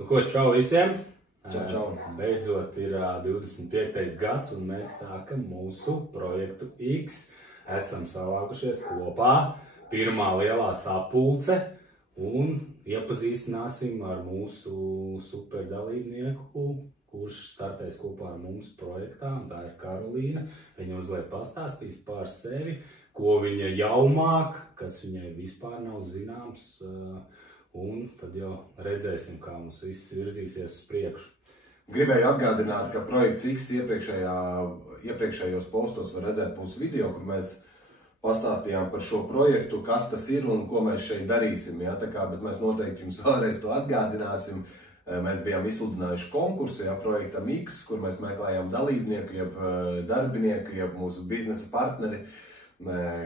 Nu ko, čau visiem! Čau, čau. Beidzot ir 25. gads un mēs sākam mūsu projektu X. Esam savākušies kopā, pirmā lielā sapulce un iepazīstināsim ar mūsu super dalībnieku, kurš startēs kopā ar mums projektā, un tā ir Karolīna. Viņa uzliek pastāstīs par sevi, ko viņa jau māk, kas viņai vispār nav zināms, un tad jau redzēsim, kā mums viss virzīsies uz priekšu. Gribēju atgādināt, ka projekts X iepriekšējos postos var redzēt mūsu video, kur mēs pastāstījām par šo projektu, kas tas ir un ko mēs šeit darīsim. Ja? Bet mēs noteikti jums vēlreiz to atgādināsim. Mēs bijām izsludinājuši konkursu, projektam X, kur mēs meklējām dalībnieku, jeb darbinieku, jeb mūsu biznesa partneri,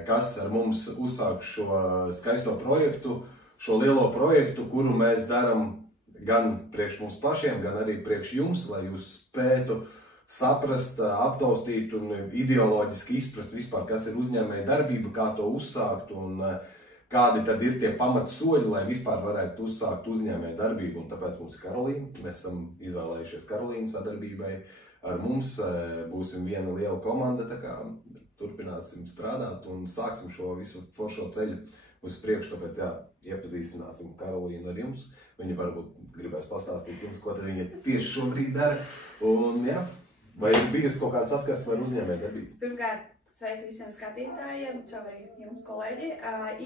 kas ar mums uzsāk šo skaisto projektu, šo lielo projektu, kuru mēs darām gan priekš mums pašiem, gan arī priekš jums, lai jūs spētu saprast, aptaustīt un ideoloģiski izprast vispār, kas ir uzņēmēja darbība, kā to uzsākt un kādi tad ir tie pamatsoļi, lai vispār varētu uzsākt uzņēmēja darbību. Un tāpēc mums ir Karolīna. Mēs esam izvēlējušies Karolīnu sadarbībai. Ar mums būsim viena liela komanda, tā kā turpināsim strādāt un sāksim šo visu foršo ceļu uz priekšu. Tāpēc iepazīstināsim Karolīnu ar jums. Viņa varbūt gribēs pastāstīt jums, ko tad viņa tieši šobrīd dara. Un vai ir bijusi kaut kāda saskarsme ar uzņēmēju darbību? Pirmkārt, sveiki visiem skatītājiem, čau arī jums, kolēģi.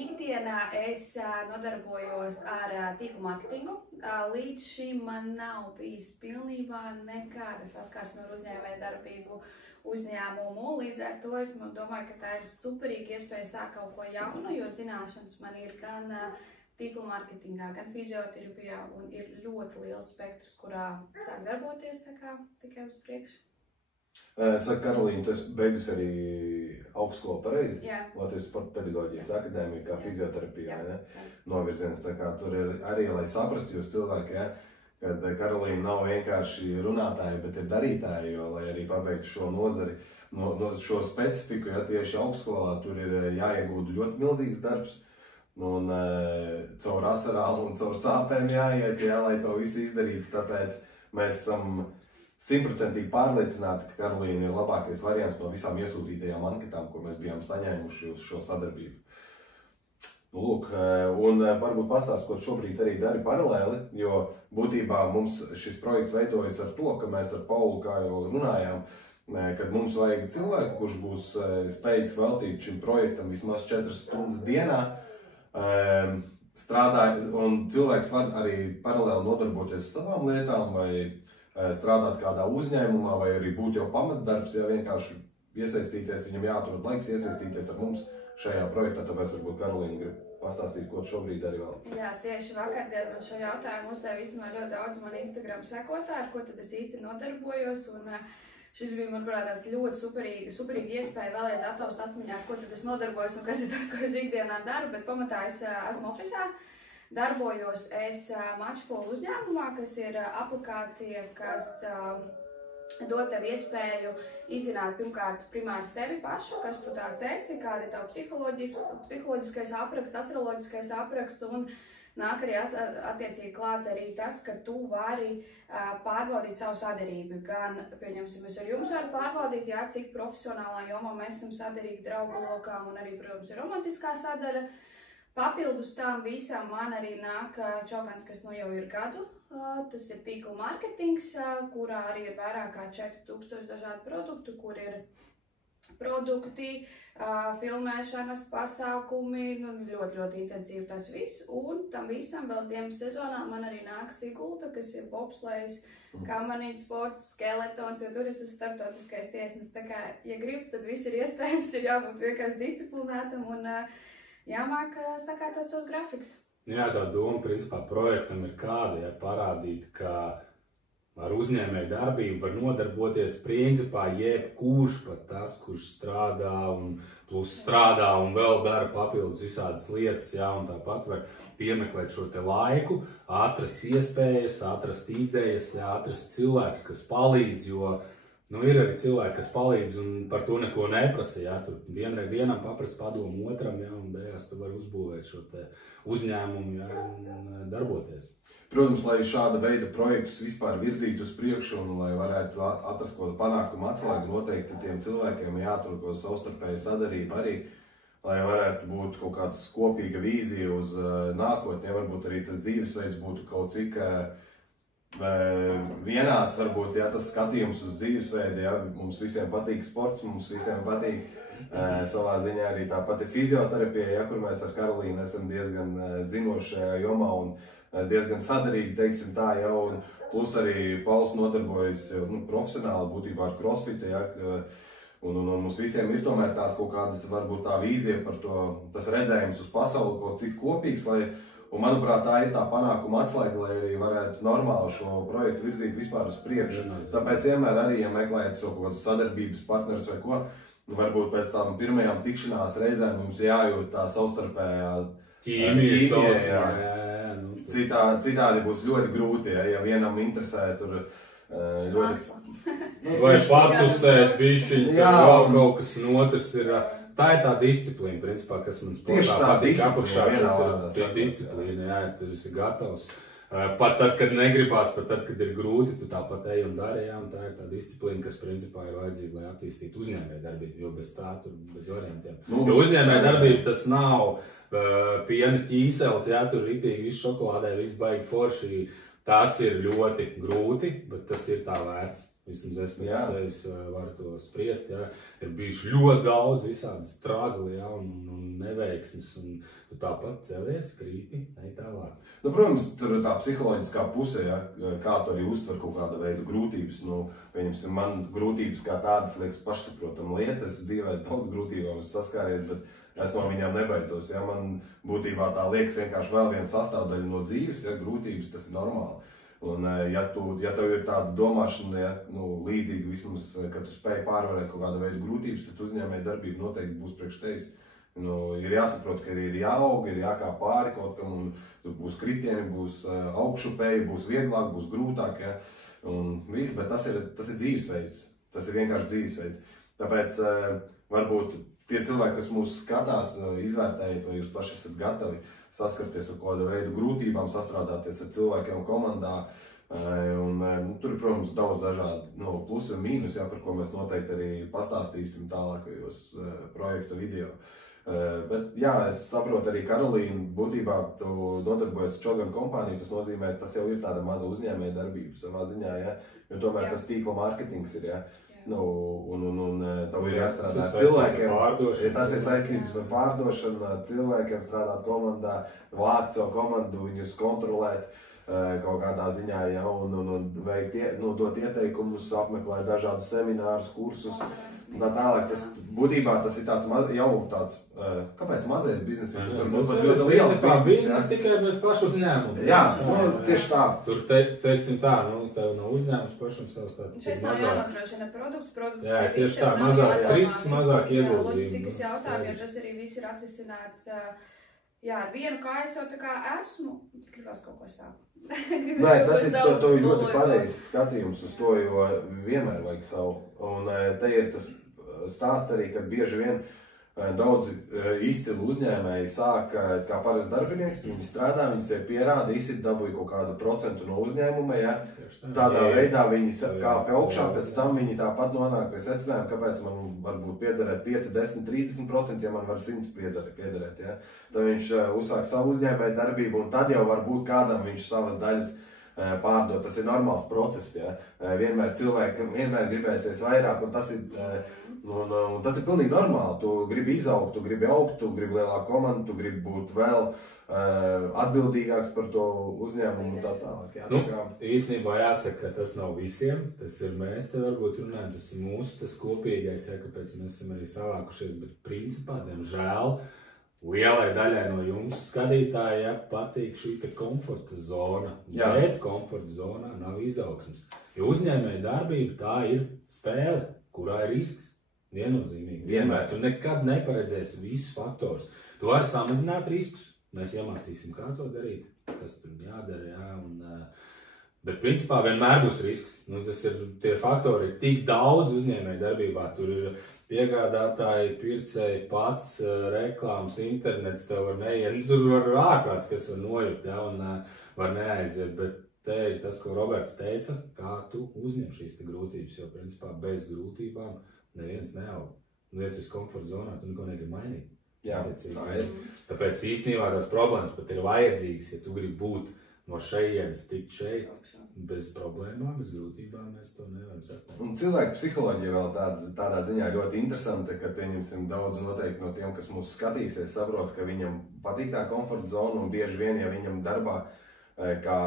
Ikdienā es nodarbojos ar tīklu marketingu. Līdz šim man nav bijis pilnībā nekāda saskarsme ar uzņēmēju darbību uzņēmumu. Līdz ar to es domāju, ka tā ir superīga iespēja sākt kaut ko jaunu, jo zināšanas man ir gan tīklu marketingā, gan fizioterapijā, un ir ļoti liels spektrs, kurā sāk darboties, tā kā tikai uz priekšu. Saka, Karolīna, tu esi beigusi arī augstskolu pareizi? Jā. Latvijas Sporta pedagoģijas akadēmija, kā fizioterapija, novirziens. Tā kā tur ir arī, lai saprastu jūs cilvēki, kad Karolīna nav vienkārši runātāja, bet ir darītāja, jo, lai arī pabeigtu šo nozari, šo specifiku, tieši augstskolā, tur ir jāiegūda ļoti milzīgs darbs. Un caur asarām un caur sāpēm jāiet, lai to visu izdarītu. Tāpēc mēs esam 100% pārliecināti, ka Karolīna ir labākais variants no visām iesūtītajām anketām, ko mēs bijām saņēmuši uz šo sadarbību. Nu, lūk, un varbūt pastāst, ko šobrīd arī dari paralēli, jo būtībā mums šis projekts veidojas ar to, ka mēs ar Paulu, kā jau runājām, kad mums vajag cilvēku, kurš būs spējīgs veltīt šim projektam vismaz 4 stundas dienā, strādāt, un cilvēks var arī paralēli nodarboties ar savām lietām, vai strādāt kādā uzņēmumā, vai arī būt jau pamatdarbs, vienkārši iesaistīties, viņam jāatrod laiks iesaistīties ar mums šajā projektā, tāpēc varbūt Karolīna grib pastāstīt, ko šobrīd arī vēl. Jā, tieši vakardien man šo jautājumu uzdeva īstenībā ļoti daudz man Instagram sekotāju, ar ko tad es īsti nodarbojos, un šis bija, manuprāt, tāds ļoti superīga iespēja vēlreiz ataust atmiņā, ko tad es nodarbojos un kas ir tas, ko es ikdienā daru, bet pamatā es esmu ofisā. Darbojos es Mačkolu uzņēmumā, kas ir aplikācija, kas dod tev iespēju izzināt pirmkārt primāri sevi pašu, kas tu tāds esi, kāda ir tava psiholoģiskais apraksts, astroloģiskais apraksts, un nāk arī attiecīgi klāt arī tas, ka tu vari pārbaudīt savu saderību. Gan, pieņemsim, es ar jums varu pārbaudīt, cik profesionālā jomā mēs esam saderīgi draugu lokā, un arī, protams, ir romantiskā sadara. Papildus tam visam man arī nāk čokans, kas nu jau ir gadu. Tas ir tīkla marketings, kurā arī ir vairāk kā 4000 dažādu produktu, kur ir produkti, filmēšanas pasākumi, ļoti intensīvi tas viss. Un tam visam vēl ziemas sezonā man arī nāk Sigulta, kas ir bobslejs, kamanīts sports, skeletons, jo tur es esmu starptautiskais tiesnes. Tā kā, ja gribu, tad viss ir iespējams, ir jābūt vienkārši disciplinētam un jāmāk sakārtot savus grafikus. Jā, tā doma, principā, projektam ir kāda, parādīt, ka ar uzņēmēju darbību var nodarboties principā jebkurš, pat tas, kurš strādā un plus strādā un vēl dara papildus visādas lietas, un tāpat var piemeklēt šo te laiku, atrast iespējas, atrast idejas, atrast cilvēkus, kas palīdz, jo ir arī cilvēki, kas palīdz un par to neko neprasa, tur vienam paprast padomu otram, un beigās tu vari uzbūvēt šo te uzņēmumu, un darboties. Protams, lai šāda veida projektus vispār virzītu uz priekšu un lai varētu atrast kaut kādu panākumu atslēgu, noteikti tiem cilvēkiem jāatrod kaut kāda savstarpēja sadarbība arī, lai varētu būt kaut kāda kopīga vīzija uz nākotni. Varbūt arī tas dzīvesveids būtu kaut cik vienāds, varbūt, ja tas skatījums uz dzīvesveidu, ja mums visiem patīk sports, mums visiem patīk savā ziņā arī tā pati fizioterapija, ja, kur mēs ar Karolīnu esam diezgan zinoši šajā jomā un diezgan sadarīgi, teiksim tā, ja, un plus arī Pauls nodarbojas profesionāli būtībā ar crossfitu, ja, un mums visiem ir tomēr tās kaut kādas, varbūt tā vīzija par to, tas redzējums uz pasauli kaut cik kopīgs, un manuprāt, tā ir tā panākuma atslēga, lai arī varētu normāli šo projektu virzīt vispār uz priekšu. Tāpēc vienmēr arī, ja meklējat savu kaut kādus sadarbības partnerus vai ko, varbūt pēc tām pirmajām tikšanās reizēm mums jājūt tā savstarpējā ķīmija. Citādi būs ļoti grūti, ja vienam interesē tur ļoti... Vai patusēt bišķiņi, tad kaut kas otrs ir... Tā ir tā disciplīna, principā, kas man sportā patīk apakšā, tas ir disciplīna, jā, tu esi gatavs. Pat tad, kad negribās, pat tad, kad ir grūti, tu tāpat ej un dari, jā, un tā ir tā disciplīna, kas principā ir vajadzīga, lai attīstītu uzņēmējdarbību, jo bez tā, tur bez variantiem. Jo uzņēmējdarbība tas nav piena ķīseles, jā, tur ritīgi viss šokolādē, viss baigi forši. Tas ir ļoti grūti, bet tas ir tā vērts. Vismaz es pēc sevis varu to spriest, jā. Ir bijuši ļoti daudz visādi stragli, jā, un neveiksmes, un tu tāpat celies, krīti, ej tālāk. Protams, tur ir tā psiholoģiskā puse, ja, kā tu arī uztver kaut kāda veida grūtības. Pieņemsim, man grūtības kā tādas liekas pašsaprotama lieta, es dzīvē daudz grūtībām saskāries, bet es no viņām nebaidos. Ja. Man būtībā tā liekas vienkārši vēl viena sastāvdaļa no dzīves, ja, grūtības, tas ir normāli. Un ja tev ir tāda domāšana, ja, līdzīga vismaz, ka tu spēj pārvarēt kaut kādu veidu grūtības, tad uzņēmējdarbība noteikti būs priekš tevis. Ir jāsaprot, ka ir jāaug, ir jākāp pāri kaut kam, un tur būs kritieni, būs augšupēji, būs vieglāk, būs grūtāk, ja. Un viss, bet tas ir dzīvesveids. Tas ir vienkārši dzīvesveids. Tāpēc varbūt tie cilvēki, kas mūs skatās, izvērtējiet, vai jūs paši esat gatavi saskarties ar kādu veidu grūtībām, sastrādāties ar cilvēkiem komandā. Tur ir, protams, daudz dažādi plusi un mīnus, jā, par ko mēs noteikti arī pastāstīsim tālākajos projektu video. Bet jā, es saprotu arī Karolīnu, būtībā tu nodarbojies Čogan kompāniju, tas nozīmē, tas jau ir tāda maza uzņēmēja darbība savā ziņā, ja? Jo tomēr tas tīkla mārketings ir, ja? Un tev ir jāstrādā ar cilvēkiem, tas ir saistības par pārdošanu, cilvēkiem strādāt komandā, vākt savu komandu, viņus kontrolēt kaut kādā ziņā, ja, un dot ieteikumus, apmeklēt dažādus seminārus, kursus, un tā tālāk. Būtībā tas ir tāds jau tāds, kāpēc mazais biznes? Tas var būt ļoti liels biznes, tikai mēs pašu uzņēmumu. Jā, tieši tā. Tur teiksim tā, tev no uzņēmums pašam savs tāds šeit nav jānodrošina produkts. Jā, tieši tā, mazāks risks, mazāk ieguldījumi. Loģistikas jautājumi, jo tas arī viss ir atrisināts, jā, ar vienu kāju jau tā kā esmu, gribās kaut ko savu. Nē, tas ir ļoti pareizs skatījums uz to, jo vienmēr vajag savu. Un te ir tas stāsts arī, ka bieži vien daudzi izcili uzņēmēji sāk kā parasti darbinieks, viņi strādā, viņi sev pierāda, dabūja kaut kādu procentu no uzņēmuma, ja. Tādā veidā viņi kāpj augšā, pēc tam viņi tāpat nonāk pie secinājuma, kāpēc man varbūt piederēt 5, 10, 30%, ja man var 100 piederēt, ja. Tad viņš uzsāk savu uzņēmēju darbību, un tad jau varbūt kādam viņš savas daļas pārdot. Tas ir normāls process, ja. Vienmēr cilvēkam gribēsies vairāk, un tas ir pilnīgi normāli. Tu gribi izaugt, tu gribi augt, tu gribi lielāku komandu, tu gribi būt vēl atbildīgāks par to uzņēmumu un tā tālāk. Jā, īstenībā jāsaka, ka tas nav visiem, tas ir mēs te varbūt runājam, tas ir mūsu, tas kopīgais, ja, kāpēc mēs esam arī savākušies, bet principā, diemžēl, lielai daļai no jums skatītāji, ja, patīk šī komforta zona, bet komforta zonā nav izaugsmes. Jo uzņēmēja darbība tā ir spēle, kurā ir risks. Viennozīmīgi. Vienmēr. Tu nekad neparedzēsi visus faktorus. Tu vari samazināt riskus. Mēs iemācīsim, kā to darīt, kas tur jādara, jā. Bet principā vienmēr būs risks. Tie faktori ir tik daudz uzņēmēju darbībā. Tur ir piegādātāji, pircēji, pats, reklāmas, internets, tev var neiet. Tur var ārprāts, kas var nojukt, jā. var neaiziet, bet te ir tas, ko Roberts teica, kā tu uzņem šīs grūtības, jo principā bez grūtībām neviens neaug. Nu, ja tu esi komforta zonā, tu neko negribi mainīt. Jā, tā ir. Tāpēc īstenībā tās problēmas pat ir vajadzīgas, ja tu gribi būt no šejienes tikt šeit, bez problēmām, bez grūtībām mēs to nevaram sasniegt. Un cilvēku psiholoģija vēl tādā ziņā ļoti interesanta, ka pieņemsim daudz noteikti no tiem, kas mūs skatīsies, saprot, ka viņam patīk tā komforta zona un bieži vien, ja viņam darbā kā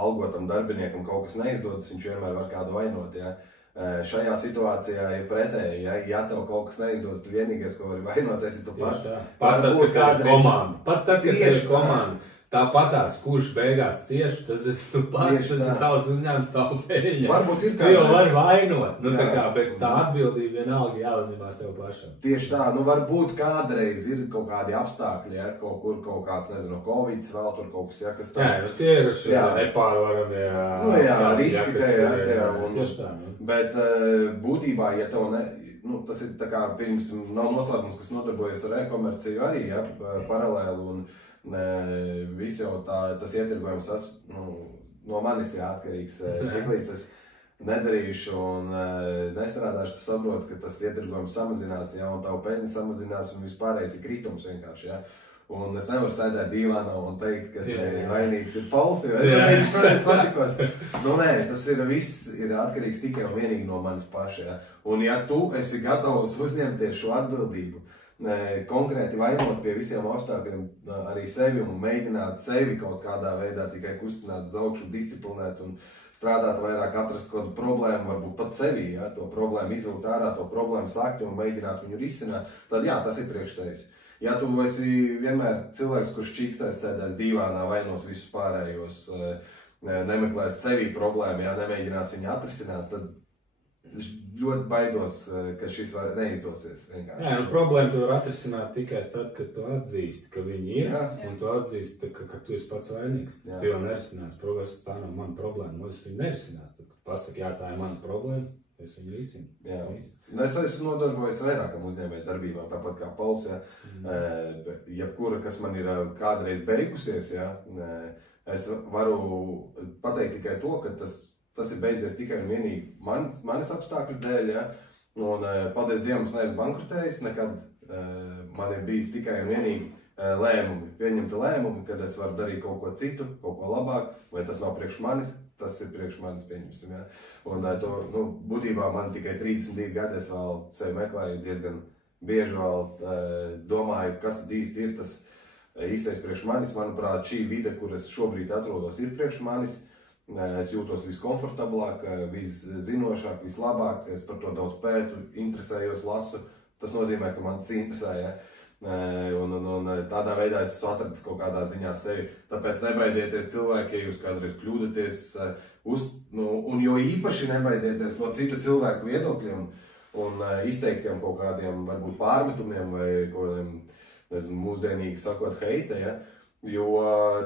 algotam darbiniekam kaut kas neizdodas, viņš vienmēr var kādu vainot, ja. Šajā situācijā ir pretēji, ja tev kaut kas neizdodas, tu vienīgais, ko vari vainot, esi tu pats. Pat tad, kad ir komanda. Pat tad, kad ir komanda. Tāpatās, kurš beigās cieš, tas esmu pats, tas ir tavs uzņēmums, tavu peļņa. Varbūt ir tu jau vari vainot, nu, tā kā, bet tā atbildība vienalga jāuzņemās tev pašam. Tieši tā, nu varbūt kādreiz ir kaut kādi apstākļi, ja, kaut kur kaut kāds, nezinu, Covids vēl tur kaut kas, ja, kas tā. Jā, nu tie ir šie nepārvaramie. Nu jā, riski, jā, un tieši tā. Nu. Bet būtībā, ja tev ne, nu tas ir tā kā, pirms nav noslēgums, kas nodarbojas ar e-komerciju arī, ja, paralēli un viss jau tas ietirgojums no manis atkarīgs, tiklīdz es nedarīšu un nestrādāšu, tu saproti, ka tas ietirgojums samazinās, ja, un tavu peļņa samazinās un vispārējais ir kritums vienkārši, ja. Un es nevaru sēdēt dīvānā un teikt, ka vainīgs ir Pauls, jo es viņu šodien satikos. Nu nē, tas ir viss ir atkarīgs tikai un vienīgi no manis paša, ja. Un ja tu esi gatavs uzņemties šo atbildību, konkrēti vainot pie visiem apstākļiem arī sevi un mēģināt sevi kaut kādā veidā tikai kustināt uz augšu, disciplinēt un strādāt vairāk, atrast kādu problēmu, varbūt pat sevi, ja, to problēmu izvilkt ārā, to problēmu sākt un mēģināt viņu risināt, tad jā, tas ir priekš tevis. Ja tu esi vienmēr cilvēks, kurš čīkstēs sēdēs dīvānā, vainos visus pārējos, nemeklēs sevi problēmu, ja nemēģinās viņu atrisināt, tad ļoti baidos, ka šis neizdosies. Vienkārši. Jā, nu problēma tu var atrisināt tikai tad, kad tu atzīsti, ka viņi ir, un tu atzīsti, ka tu esi pats vainīgs. Jā. Tu jau nerisinās, tā nav mana problēma, es viņu nerisinās. Tad pasaki, jā, tā ir mana problēma, es viņu risinu. Jā. Es esmu nodarbojies vairākam uzņēmēju darbībām, tāpat kā Pauls, ja. Jebkura, kas man ir kādreiz beigusies, ja, es varu pateikt tikai to, ka tas ir beidzies tikai un vienīgi manis apstākļu dēļ, ja? Un paldies Dievam, es neesmu bankrutējis, nekad man ir bijis tikai un vienīgi lēmumi, pieņemti lēmumi, kad es varu darīt kaut ko citu, kaut ko labāk, vai tas nav priekš manis, tas ir priekš manis, pieņemsim, ja? Un to, nu, būtībā man tikai 32 gadi, es vēl sevi meklēju diezgan bieži vēl domāju, kas tad īsti ir tas īstais priekš manis. Manuprāt, šī vide, kur es šobrīd atrodos, ir priekš manis. Es jūtos viskomfortablāk, viszinošāk, vislabāk, es par to daudz pētu, interesējos, lasu. Tas nozīmē, ka man tas interesē, ja? Un tādā veidā es esmu atradis kaut kādā ziņā sevi. Tāpēc nebaidieties cilvēki, ja jūs kādreiz kļūdaties, un jo īpaši nebaidieties no citu cilvēku viedokļiem un izteiktiem kaut kādiem varbūt pārmetumiem vai kaut kādiem, nezinu, mūsdienīgi sakot, heite, ja? Jo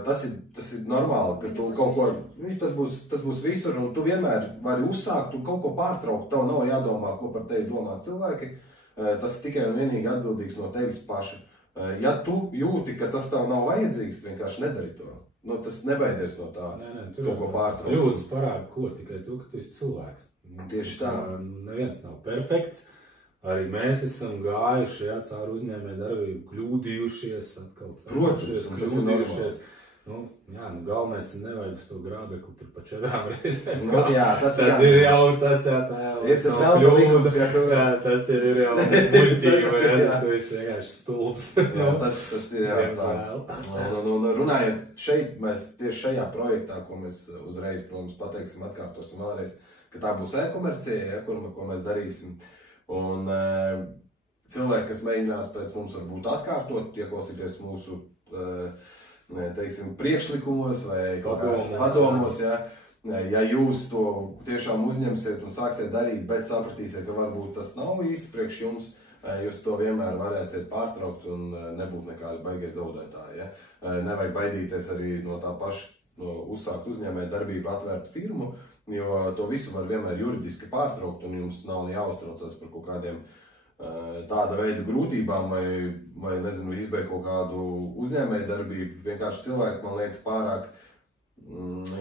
tas ir normāli, ka tu kaut ko, tas būs visur, un tu vienmēr vari uzsākt un kaut ko pārtraukt, tev nav jādomā, ko par tevi domās cilvēki, tas ir tikai un vienīgi atbildīgs no tevis paša. Ja tu jūti, ka tas tev nav vajadzīgs, vienkārši nedari to. Nu, tas nebaidies no tā, kaut ko pārtraukt. Kļūdas parāda, ko tikai tu, ka tu esi cilvēks. Tieši tā. Neviens nav perfekts. Arī mēs esam gājuši, jā, caur uzņēmēju darbību, kļūdījušies, atkal kļūdījušies. Nu, jā, nu galvenais ir nevajag uz to grābekli tur pa 4 reizēm. Nu, jā, tas tad ir jau tas, jā, tā jau ir tas kļūdas, jā, tas ir jau muļķīgi, jā, tu esi vienkārši stulbs. Jā, tas ir jā, tā. Un runājot šeit, mēs tieši šajā projektā, ko mēs uzreiz, protams, pateiksim, atkārtosim vēlreiz, ka tā būs e-komercija, ja, ko mēs darīsim. Un cilvēki, kas mēģinās pēc mums varbūt atkārtot, ieklausīties mūsu, teiksim, priekšlikumos vai kaut kā padomos, ja jūs to tiešām uzņemsiet un sāksiet darīt, bet sapratīsiet, ka varbūt tas nav īsti priekš jums, jūs to vienmēr varēsiet pārtraukt un nebūt nekādi baigie zaudētāji. Ja? Nevajag baidīties arī no tā paša uzsākt uzņēmēju darbību, atvērt firmu, jo to visu var vienmēr juridiski pārtraukt un jums nav jāuztraucas par kaut kādiem tāda veida grūtībām vai nezinu, izbeigt kaut kādu uzņēmēju darbību. Vienkārši cilvēki, man liekas, pārāk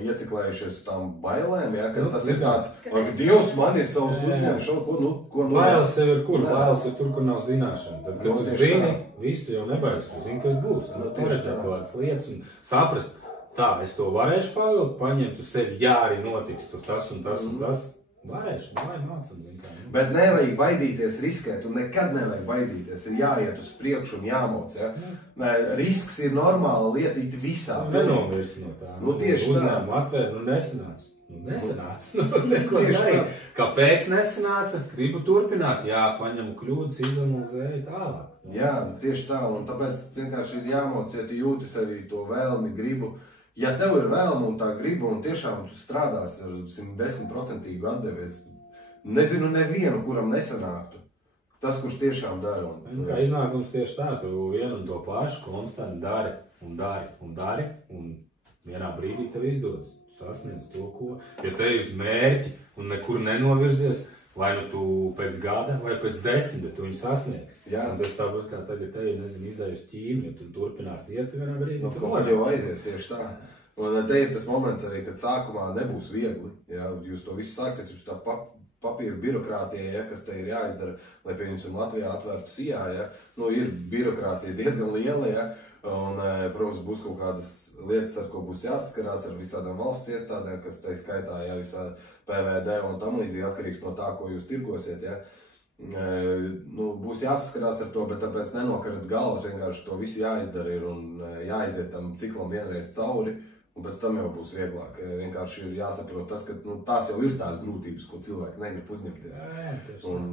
ieciklējušies uz tām bailēm, ja, ka tas ir tāds, ka Dievs man ir savus uzņēmis, ko Bailes jau ir kur? Bailes ir tur, kur nav zināšana. Tad, kad tu zini, visu tu jau nebaidz, tu zini, kas būs. Tu redzēt kādas lietas un saprast, tā, es to varēšu pavilkt, paņemt uz sevi, jā, arī notiks tur tas un tas un tas. Varēšu, vai mācam, Bet nevajag baidīties riskēt, un nekad nevajag baidīties. Ir jāiet uz priekšu un jāmoc, ja. Risks ir normāla lietīt visā. Nenomirsi no tā. Tieši uzņēmumu atvēr, nesanāca. Nesanāca. Kāpēc nesanāca? Gribu turpināt. Jā, paņemu kļūdas, izanalizēju tālāk. Jā, tieši tā, un tāpēc vienkārši ir jāmoc, ja tu jūti sevi to vēlmi, gribu. Ja tev ir vēlme un tā griba, un tiešām tu strādās ar 110% atdevi, es nezinu nevienu, kuram nesanāktu. Tas, kurš tiešām dara. Kā iznākums tieši tā, tu vienu un to pašu konstanti dari, un vienā brīdī tev izdodas. Sasniedz to, ko. Ja te uz mērķi un nekur nenovirzies, vai nu tu pēc gada, vai pēc 10, bet tu viņu sasniegs. Jā. Un tas tāpat kā tagad te, izēj uz Ķīnu, ja tu turpinās iet vienā brīdī. Kaut jau aizies tieši tā. Un te ir tas moments arī, kad sākumā nebūs viegli. Ja, jūs to visu sāksiet, jūs tā papīra birokrātija, ja, kas te ir jāizdara, lai, pieņemsim, Latvijā atvērtu SIA, ja, ir birokrātija diezgan liela, ja, un, protams, būs kaut kādas lietas, ar ko būs jāsaskarās ar visādām valsts iestādēm, kas te skaitā, ja, visā PVD un tam līdzīgi atkarīgs no tā, ko jūs tirgosiet, ja. Būs jāsaskarās ar to, bet tāpēc nenokarat galvas, vienkārši to visu jāizdara ir un jāiziet tam ciklam vienreiz cauri. Un pēc tam jau būs vieglāk. Vienkārši ir jāsaprot tas, ka tās jau ir tās grūtības, ko cilvēki negrib uzņemties. Un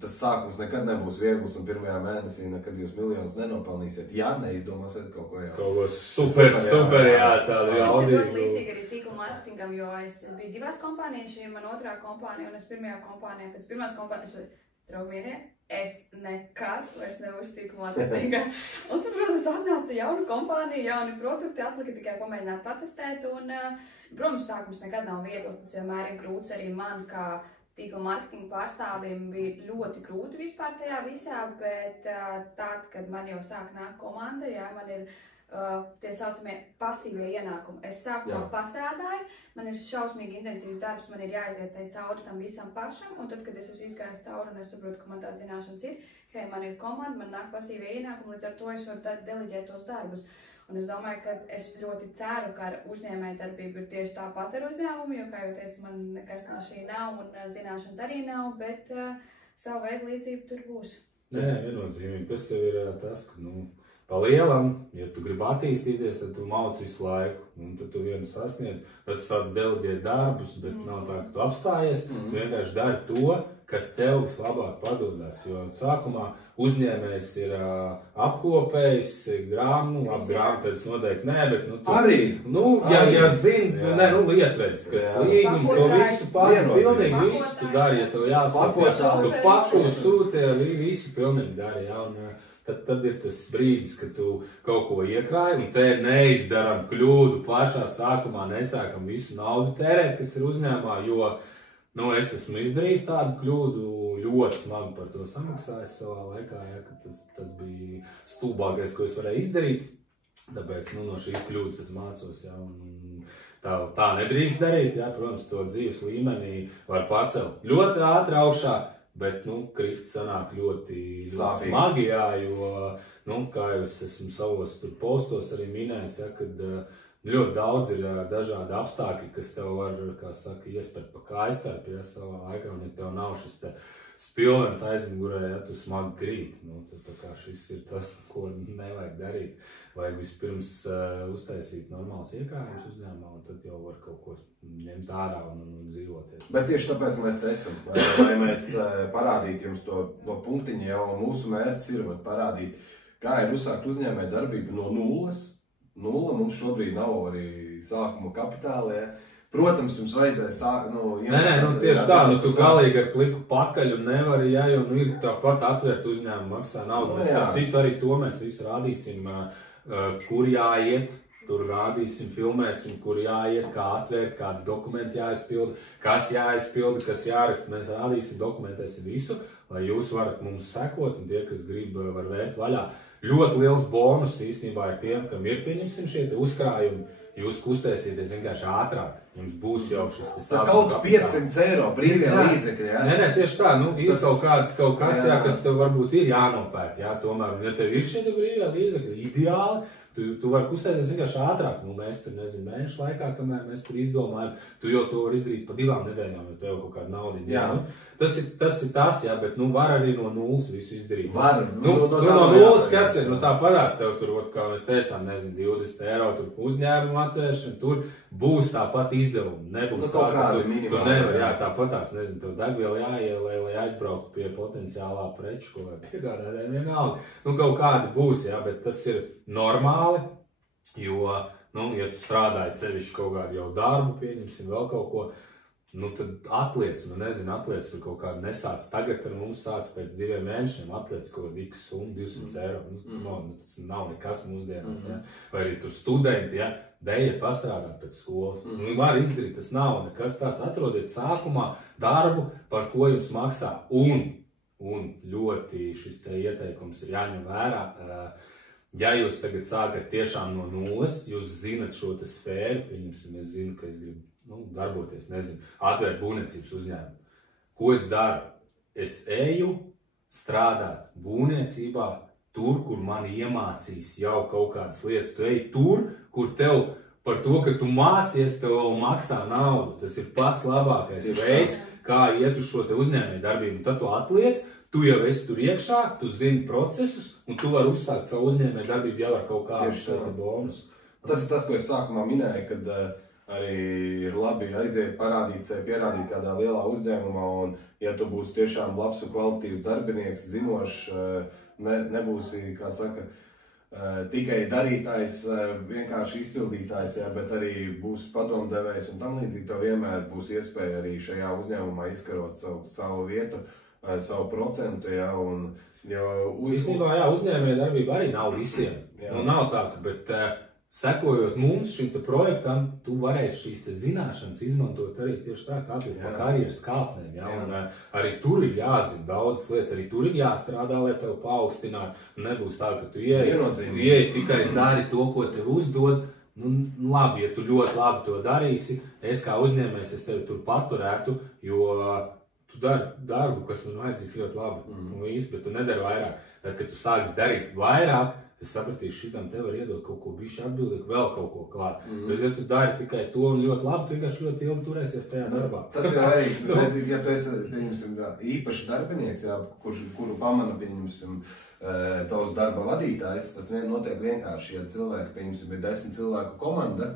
tas sākums nekad nebūs viegls, un pirmajā mēnesī nekad jūs miljonus nenopelnīsiet. Jā, neizdomāsiet kaut ko jau. Kaut ko super, jā, tādu jaudīgu. Tas ir ļoti līdzīgi arī tīkla marketingam, jo es biju divās kompānijās, šī ir man otrā kompānija, un es pirmajā kompānijā, pēc pirmās kompānijas, draugmīnie, es nekad vairs nebūšu tīkla marketingā. Un, protams, atnāca jauna kompānija, jauni produkti, atlika tikai pamēģināt patestēt. Un, protams, sākums nekad nav viegls, tas vienmēr ir grūts arī man, kā tīkla marketinga pārstāvim, bija ļoti grūti vispār tajā visā, bet tad, kad man jau sāk nākt komanda, jā, man ir tie saucamie pasīvie ienākumi. Es sākumā pastrādāju, man ir šausmīgi intensīvs darbs, man ir jāiziet cauri tam visam pašam, un tad, kad es esmu izgājis cauri un es saprotu, ka man tādas zināšanas ir, hei, man ir komanda, man nāk pasīvie ienākumi, līdz ar to es varu deleģēt tos darbus. Un es domāju, ka es ļoti ceru, ka ar uzņēmēju darbību ir tieši tāpat ar uzņēmumu, jo, kā jau teicu, man nekas no šī nav un zināšanas arī nav, bet savu veidu līdzību tur būs. Nē, viennozīmīgi. Tas jau ir tas, ka, pa lielam, ja tu gribi attīstīties, tad tu mauc visu laiku, un tad tu vienu sasniedz, bet tu sāc deleģēt darbus, bet nav tā, ka tu apstājies, tu vienkārši dari to, kas tev vislabāk padodas, jo sākumā uzņēmējs ir apkopējis grāmatas noteikti nē, bet arī, ja zini, lietvedis, kas līgums, to visu pats, pilnīgi visu tu dari, ja tev jāsaka, tu paku sūti, visu pilnīgi dari, ja, un tad ir tas brīdis, kad tu kaut ko iekrāji, un te neizdaram kļūdu pašā sākumā, nesākam visu naudu tērēt, kas ir uzņēmumā, jo, es esmu izdarījis tādu kļūdu, ļoti smagi par to samaksājis savā laikā, ja, ka tas bija stulbākais, ko es varēju izdarīt, tāpēc, no šīs kļūdas es mācos, ja, un tā nedrīkst darīt, ja, protams, to dzīves līmenī var pacelt ļoti ātri augšā, bet, krist sanāk ļoti smagi, jā, jo, kā jau es esmu savos tur postos arī minējis, ja, kad ļoti daudz ir dažādi apstākļi, kas tev var, kā saka, iespērt pa kājstarp, ja, savā laikā, un ja tev nav šis te spilvens aizmugurē, ja tu smagi krīt, tad tā kā šis ir tas, ko nevajag darīt. Vajag vispirms uztaisīt normāls iekrājums uzņēmumā, un tad jau var kaut ko ņemt ārā un dzīvoties. Bet tieši tāpēc mēs te esam, lai mēs parādītu jums to no punktiņa, jau mūsu mērķis ir parādīt, kā ir uzsākt uzņēmēju darbību no nulles. Nulle mums šobrīd nav arī sākuma kapitāla, ja. Protams, jums vajadzēs, tieši tā, tu galīgi ar pliku pakaļ un nevari, ja, jo, ir tāpat atvērt uzņēmumu, maksā naudu. Mēs kā citu arī to mēs visu rādīsim, kur jāiet, tur rādīsim, filmēsim, kur jāiet, kā atvērt, kādi dokumenti jāizpilda, kas jāizpilda, kas jāraksta. Mēs rādīsim, dokumentēsim visu, lai jūs varat mums sekot, un tie, kas grib, var vērt vaļā. Ļoti liels bonus īstenībā ir tiem, kam ir, pieņemsim, šie uzkrājumi, jūs kustēsieties vienkārši ātrāk. Jums būs jau šis te sākuma kaut 500 eiro brīvie līdzekļi, jā? Nē, tieši tā, nu, ir kaut kas, jā, kas tev varbūt ir jānopērk, jā, tomēr, ja tev ir šie te brīvie līdzekļi, ideāli, tu vari kustēties vienkārši ātrāk, nu, mēs tur, nezinu, mēnešu laikā, kamēr mēs tur izdomājam, tu jau to var izdarīt pa 2 nedēļām, jo tev kaut kāda naudiņa. Jā. Nu, tas ir tas, jā, bet, nu, var arī no nulles visu izdarīt. Var, no nulles, kas ir, nu, tā parās tev tur, kā mēs teicām, nezinu, 20 eiro tur uzņēmumu atvēršana, tur būs tāpat izdevumi, nebūs tā, ka tu nevar, jā, tāpat tās, nezinu, tev degviela jāielē, lai aizbrauktu pie potenciālā preču, ko vai piegādātājiem vienalga. Nu, kaut kādi būs, jā, bet tas ir normāli, jo, nu, ja tu strādāji sevišķi kaut kādu jau darbu, pieņemsim vēl kaut ko, nu, tad atliec, nu, nezinu, atliec tur kaut kādu nesāc. Tagad ar mums sāc pēc 2 mēnešiem, atliec kaut kādu X summu, 200 eiro. Nu, tas nav nekas mūsdienās, ja. Vai arī tur studenti, ja, dēļ pastrādāt pēc skolas. Nu, var izdarīt, tas nav nekas tāds. Atrodiet sākumā darbu, par ko jums maksā. Un ļoti šis te ieteikums ir jāņem vērā. Ja jūs tagad sākat tiešām no nulles, jūs zinat šo te sfēru, pieņemsim, es zinu, ka es gribu darboties, nezinu, atvērt būvniecības uzņēmumu. Ko es daru? Es eju strādāt būvniecībā tur, kur mani iemācīs jau kaut kādas lietas. Tu ej tur, kur tev par to, ka tu mācies, tev maksā naudu. Tas ir pats labākais veids, kā iet uz šo te uzņēmēju darbību. Tad tu atliec, tu jau esi tur iekšā, tu zini procesus, un tu vari uzsākt savu uzņēmēju darbību jau ar kaut kādu šo te bonusu. Tas ir tas, ko es sākumā minēju, kad arī ir labi aiziet, parādīt sevi, pierādīt kādā lielā uzņēmumā, un ja tu būsi tiešām labs un kvalitīvs darbinieks, zinošs, nebūsi, kā saka, tikai darītājs, vienkārši izpildītājs, jā, bet arī būsi padomdevējs un tam līdzīgi, tev vienmēr būs iespēja arī šajā uzņēmumā izkarot savu vietu, savu procentu, jā, un īstenībā, jā, uzņēmēja darbība arī nav visiem. Nu, nav tā, bet sekojot mums šim projektam, tu varēsi šīs te zināšanas izmantot arī tieši tā, kā pa karjeras kāpnēm, jā, un arī tur ir jāzina daudzas lietas, arī tur ir jāstrādā, lai tev paaugstinātu, nebūs tā, ka tu ieej tikai dari to, ko tev uzdod, nu, labi, ja tu ļoti labi to darīsi, es kā uzņēmējs, es tevi tur paturētu, jo tu dari darbu, kas man vajadzīgs ļoti labi, un viss, bet tu nedari vairāk. Tad, kad tu sāksi darīt vairāk, es sapratīšu, šitam te var iedot kaut ko bišķi atbildīgi, vēl kaut ko klāt. Bet, ja tu dari tikai to un ļoti labi, tu vienkārši ļoti ilgi turēsies tajā darbā. Tas ir arī, redzīgi, ja tu esi, pieņemsim, īpaši darbinieks, jā, kuru pamana, pieņemsim, tavs darba vadītājs, tas notiek vienkārši, ja cilvēki, pieņemsim, ir 10 cilvēku komanda,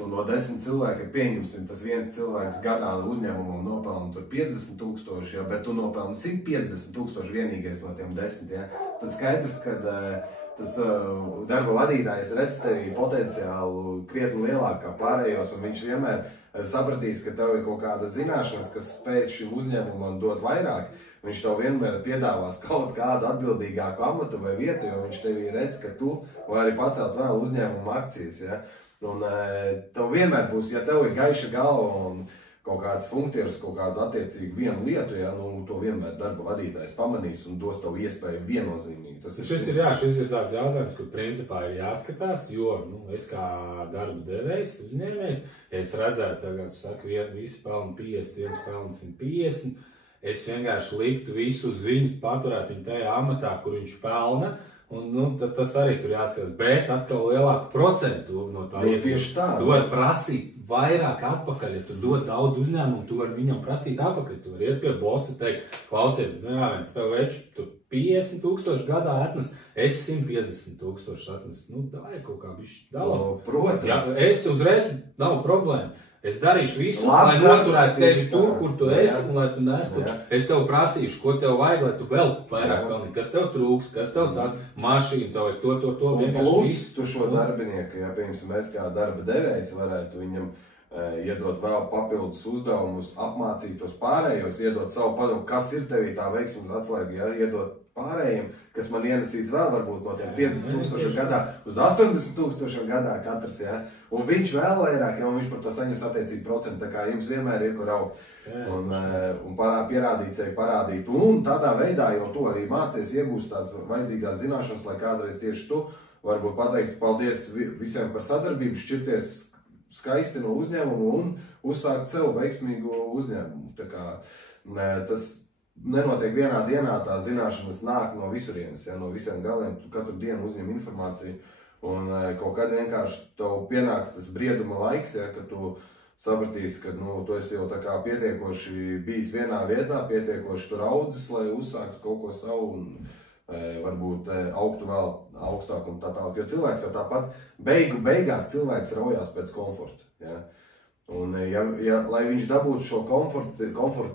un no 10 cilvēkiem, pieņemsim, tas viens cilvēks gadā uzņēmumam nopelna tur 50 000, jā, bet tu nopelni 150 000 vienīgais no tiem 10, jā. Tad skaidrs, kad tas darba vadītājs redz tevi potenciālu krietni lielāk kā pārējos, un viņš vienmēr sapratīs, ka tev ir kaut kāda zināšanas, kas spēj šim uzņēmumam dot vairāk. Viņš tev vienmēr piedāvās kaut kādu atbildīgāku amatu vai vietu, jo viņš tevi redz, ka tu vari pacelt vēl uzņēmuma akcijas. Ja? Un tev vienmēr būs, ja tev ir gaiša galva un kaut kāds funkcijas, kaut kādu attiecīgu vienu lietu, ja, nu, to vienmēr darba vadītājs pamanīs un dos tev iespēju viennozīmīgi. Šis ir tāds jautājums, kur principā ir jāskatās, jo es kā darba devējs, uzņēmējs, ja es redzētu, tagad saku, visi pelna 50, viens pelna 150, es vienkārši liktu visu uz viņu, paturēt viņu tajā amatā, kur viņš pelna, un tas arī tur jāskatās, bet atkal lielāku procentu no tā. Tieši tā. Tu vari prasīt vairāk atpakaļ, ja tu dod daudz uzņēmumu, tu vari viņam prasīt atpakaļ, tu vari iet pie bosa, teikt, klausies, viens tev veči, tu 50 000 gadā atnes, es 150 000 atnes, dāj kaut kā bišķi daudz. Protams. Ja, es uzreiz, nav problēma. Es darīšu visu, lai noturētu tevi tur, kur tu esi, un lai tu nestu. Es tev prasīšu, ko tev vajag, lai tu vēl vairāk pelni. Kas tev trūks, kas tev tās mašīna, tev vajag to vienkārši visu. Plus tu šo darbinieku, ja piemēram mēs kā darba devējs varētu viņam iedot vēl papildus uzdevumus, apmācīt tos pārējos, iedot savu padomu, kas ir tevī tā veiksmes atslēga, ja iedot pārējiem, kas man ienesīs vēl varbūt no tiem 50 000 gadā uz 80 000 gadā katrs, ja? Un viņš vēl vairāk, ja, un viņš par to saņems attiecīgi procentu, tā kā jums vienmēr ir, kur augt. Un pierādīt sevi, parādīt. Un tādā veidā jau tu arī mācies iegūst tās vajadzīgās zināšanas, lai kādreiz tieši tu varbūt pateikt paldies visiem par sadarbību, šķirties skaisti no uzņēmumu un uzsākt sev veiksmīgu uzņēmumu. Tā kā tas nenotiek vienā dienā, tās zināšanas nāk no visurienes, ja, no visiem galiem, tu katru dienu uzņem informāciju un kaut kad vienkārši tev pienāks tas brieduma laiks, ja, ka tu sapratīsi, ka tu esi jau tā kā pietiekoši bijis vienā vietā, pietiekoši tur audzis, lai uzsāktu kaut ko savu un varbūt augtu vēl augstāk un tā tālāk. Jo cilvēks jau tāpat beigās cilvēks raujās pēc komforta. Ja? Un lai viņš dabūtu šo komforta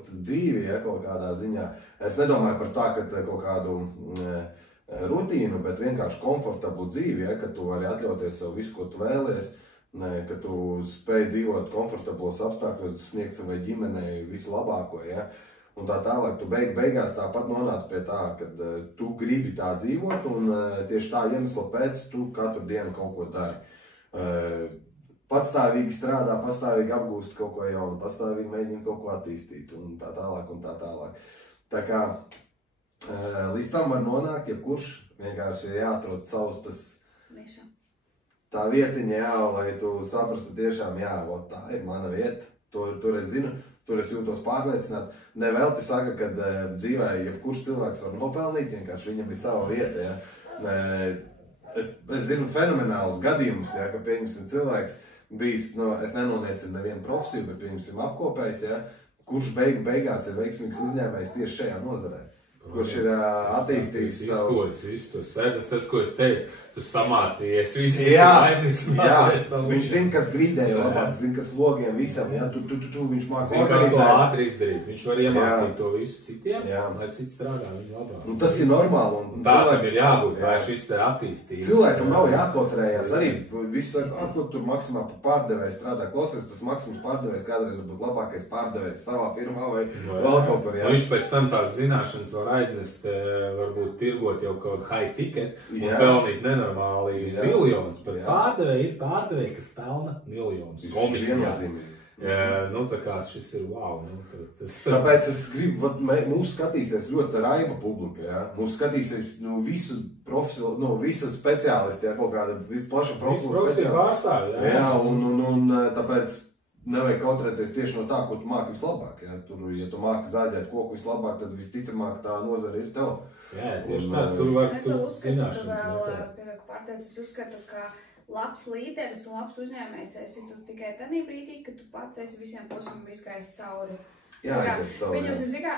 dzīvi, ja, kaut kādā ziņā, es nedomāju par tā, ka kaut kādu rutīnu, bet vienkārši komfortablu dzīvi, ja, ka tu vari atļauties sev visu, ko tu vēlies, ka tu spēj dzīvot komfortablos apstākļos, sniegt savai ģimenei visu labāko, ja, un tā tālāk. Tu beigās tāpat nonāc pie tā, ka tu gribi tā dzīvot, un tieši tā iemesla pēc tu katru dienu kaut ko dari. Patstāvīgi strādā, pastāvīgi apgūst kaut ko jaunu, pastāvīgi mēģina kaut ko attīstīt, un tā tālāk, un tā tālāk. Tā kā līdz tam var nonākt, jebkurš vienkārši ir jāatrod savs tas tā vietiņa, jā, lai tu saprastu tiešām, jā, tā ir mana vieta, tur es zinu, tur es jūtos pārliecināts. Nevelti saka, ka dzīvē jebkurš cilvēks var nopelnīt, vienkārši viņam ir sava vieta, ja. Es zinu fenomenālus gadījumus, ja, ka pieņemsim cilvēks bijis, es nenoniecinu nevienu profesiju, bet pieņemsim apkopējs, ja, kurš beigās ir veiksmīgs uzņēmējs tieši šajā nozarē. Kurš ir attīstījis savu... Tas, ko es teicu, tu samācījies, visi viņš zina, kas grīdē ir labāk, zina, kas logiem visam, ja, viņš māca organizēt. Kā to ātri izdarīt, viņš var iemācīt to visu citiem, lai citi strādā viņu labāk. Un tas ir normāli. Un tā tam ir jābūt, tā ir šis te attīstības. Cilvēkam nav jākotrējās, arī viss saka, ko tur maksimā pārdevējs strādā, klausies, tas maksimums pārdevējs kādreiz var būt labākais pārdevējs savā firmā vai vēl kaut kur, jā. Viņš pēc tam tās zināšanas var aiznest, varbūt tirgot jau kaut high ticket un pelnīt nenormāli miljonus, bet pārdevēji, kas pelna miljonus komisijās. Tā kā šis ir wow. Tāpēc es gribu, mūs skatīsies ļoti raiba publika, ja? Mūs skatīsies visu speciālisti, ja? Kaut kāda visplaša profesionāla speciālisti. Jā, un tāpēc nevajag kautrēties tieši no tā, ko tu māki vislabāk. Ja tu māki zāģēt koku vislabāk, tad visticamāk tā nozara ir tev. Jā, tieši tā, tur var zināšanas es uzskatu, ka labs līderis un labs uzņēmējs esi tu tikai tādā brīdī, ka tu pats esi visiem posmiem izgājis cauri. Jā,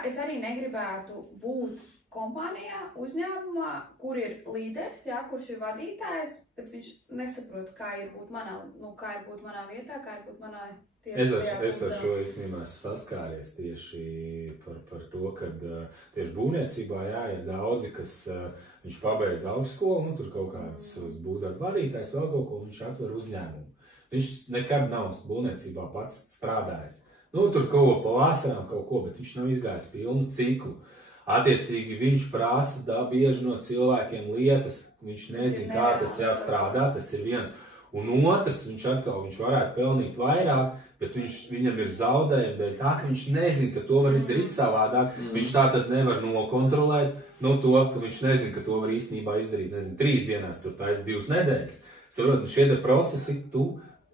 es arī negribētu būt kompānijā, uzņēmumā, kur ir līderis, jā, kurš ir vadītājs, bet viņš nesaprot, kā ir būt manā vietā, kā ir būt manā Es ar šo īstenībā saskāries tieši par to, ka tieši būvniecībā, jā, ir daudzi, kas viņš pabeidz augstskolu, tur kaut kāds būvdarbu vadītājs, vēl kaut ko, viņš atver uzņēmumu. Viņš nekad nav būvniecībā pats strādājis. Tur kaut ko pa vasarām, kaut ko, bet viņš nav izgājis pilnu ciklu. Attiecīgi viņš prasa bieži no cilvēkiem lietas, viņš nezina, kā tas jāstrādā, tas ir viens. Un otrs, viņš varētu pelnīt vairāk, bet viņam ir zaudējumi dēļ tā, ka viņš nezina, ka to var izdarīt savādāk. Viņš tā tad nevar nokontrolēt to, ka viņš nezina, ka to var īstenībā izdarīt, 3 dienās, tur taisa 2 nedēļas. Saprot, šie procesi, tu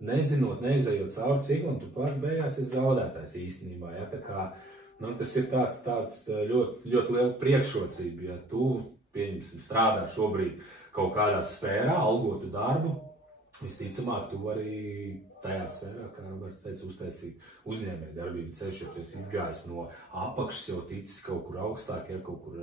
nezinot, neizejot cauri ciklam, tu pats beigās esi zaudētājs īstenībā. Ja? Tā kā, tas ir tāds ļoti, ļoti liela priekšrocība, ja tu, pieņemsim, strādā šobrīd kaut kādā sfērā, algotu darbu, visticamāk, tu vari tajā sfērā, kā Roberts teica, uztaisīt uzņēmēju darbību ceļš, ja tu esi izgājis no apakšas, jau ticis kaut kur augstāk, ja kaut kur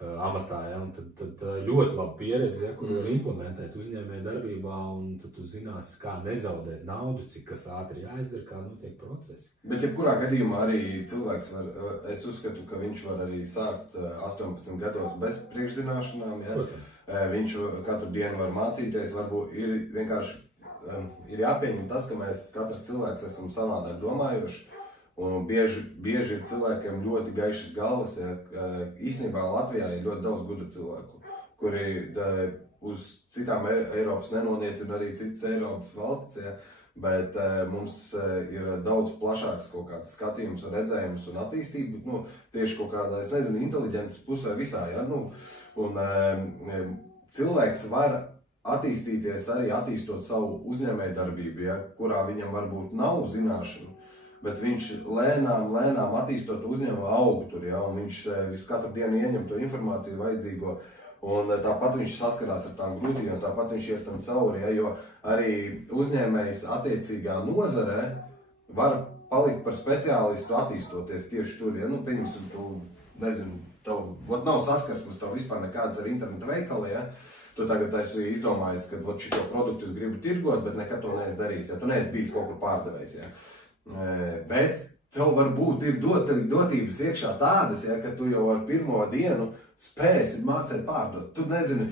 amatā, ja, un tad ļoti laba pieredze, ja, kur var implementēt uzņēmēju darbībā, un tad tu zinās, kā nezaudēt naudu, cik kas ātri jāizdara, kā notiek procesi. Bet jebkurā gadījumā arī cilvēks var, es uzskatu, ka viņš var arī sākt 18 gados bez priekšzināšanām, ja. Protams. Viņš katru dienu var mācīties, varbūt ir vienkārši ir jāpieņem tas, ka mēs katrs cilvēks esam savādāk domājoši, un bieži ir cilvēkiem ļoti gaišas galvas, ja, īstenībā Latvijā ir ļoti daudz gudru cilvēku, kuri uz citām Eiropas nenoniecina arī citas Eiropas valstis, ja, bet mums ir daudz plašāks kaut kāds skatījums un redzējums un attīstība, tieši kaut kādā, es nezinu, inteliģences pusē visā, ja, un cilvēks var attīstīties arī attīstot savu uzņēmējdarbību, ja, kurā viņam varbūt nav zināšanu, bet viņš lēnām attīstot uzņēmumu aug tur, ja, un viņš katru dienu ieņem to informāciju vajadzīgo, un tāpat viņš saskarās ar tām grūtībām, tāpat viņš iet tam cauri, ja, jo arī uzņēmējs attiecīgā nozarē var palikt par speciālistu attīstoties tieši tur, ja, nu, pieņemsim, tu, nezinu, tev nav saskarsmes, tev vispār nekādas ar internetu veikali, ja, tu tagad esi izdomājis, ka šito produktu es gribu tirgot, bet nekad to neesi darījis, ja, tu neesi bijis kaut kur pārdevējs, ja, bet tev varbūt ir dotības iekšā tādas, ja, ka tu jau ar pirmo dienu spēsi mācēt pārdot. Tu nezini,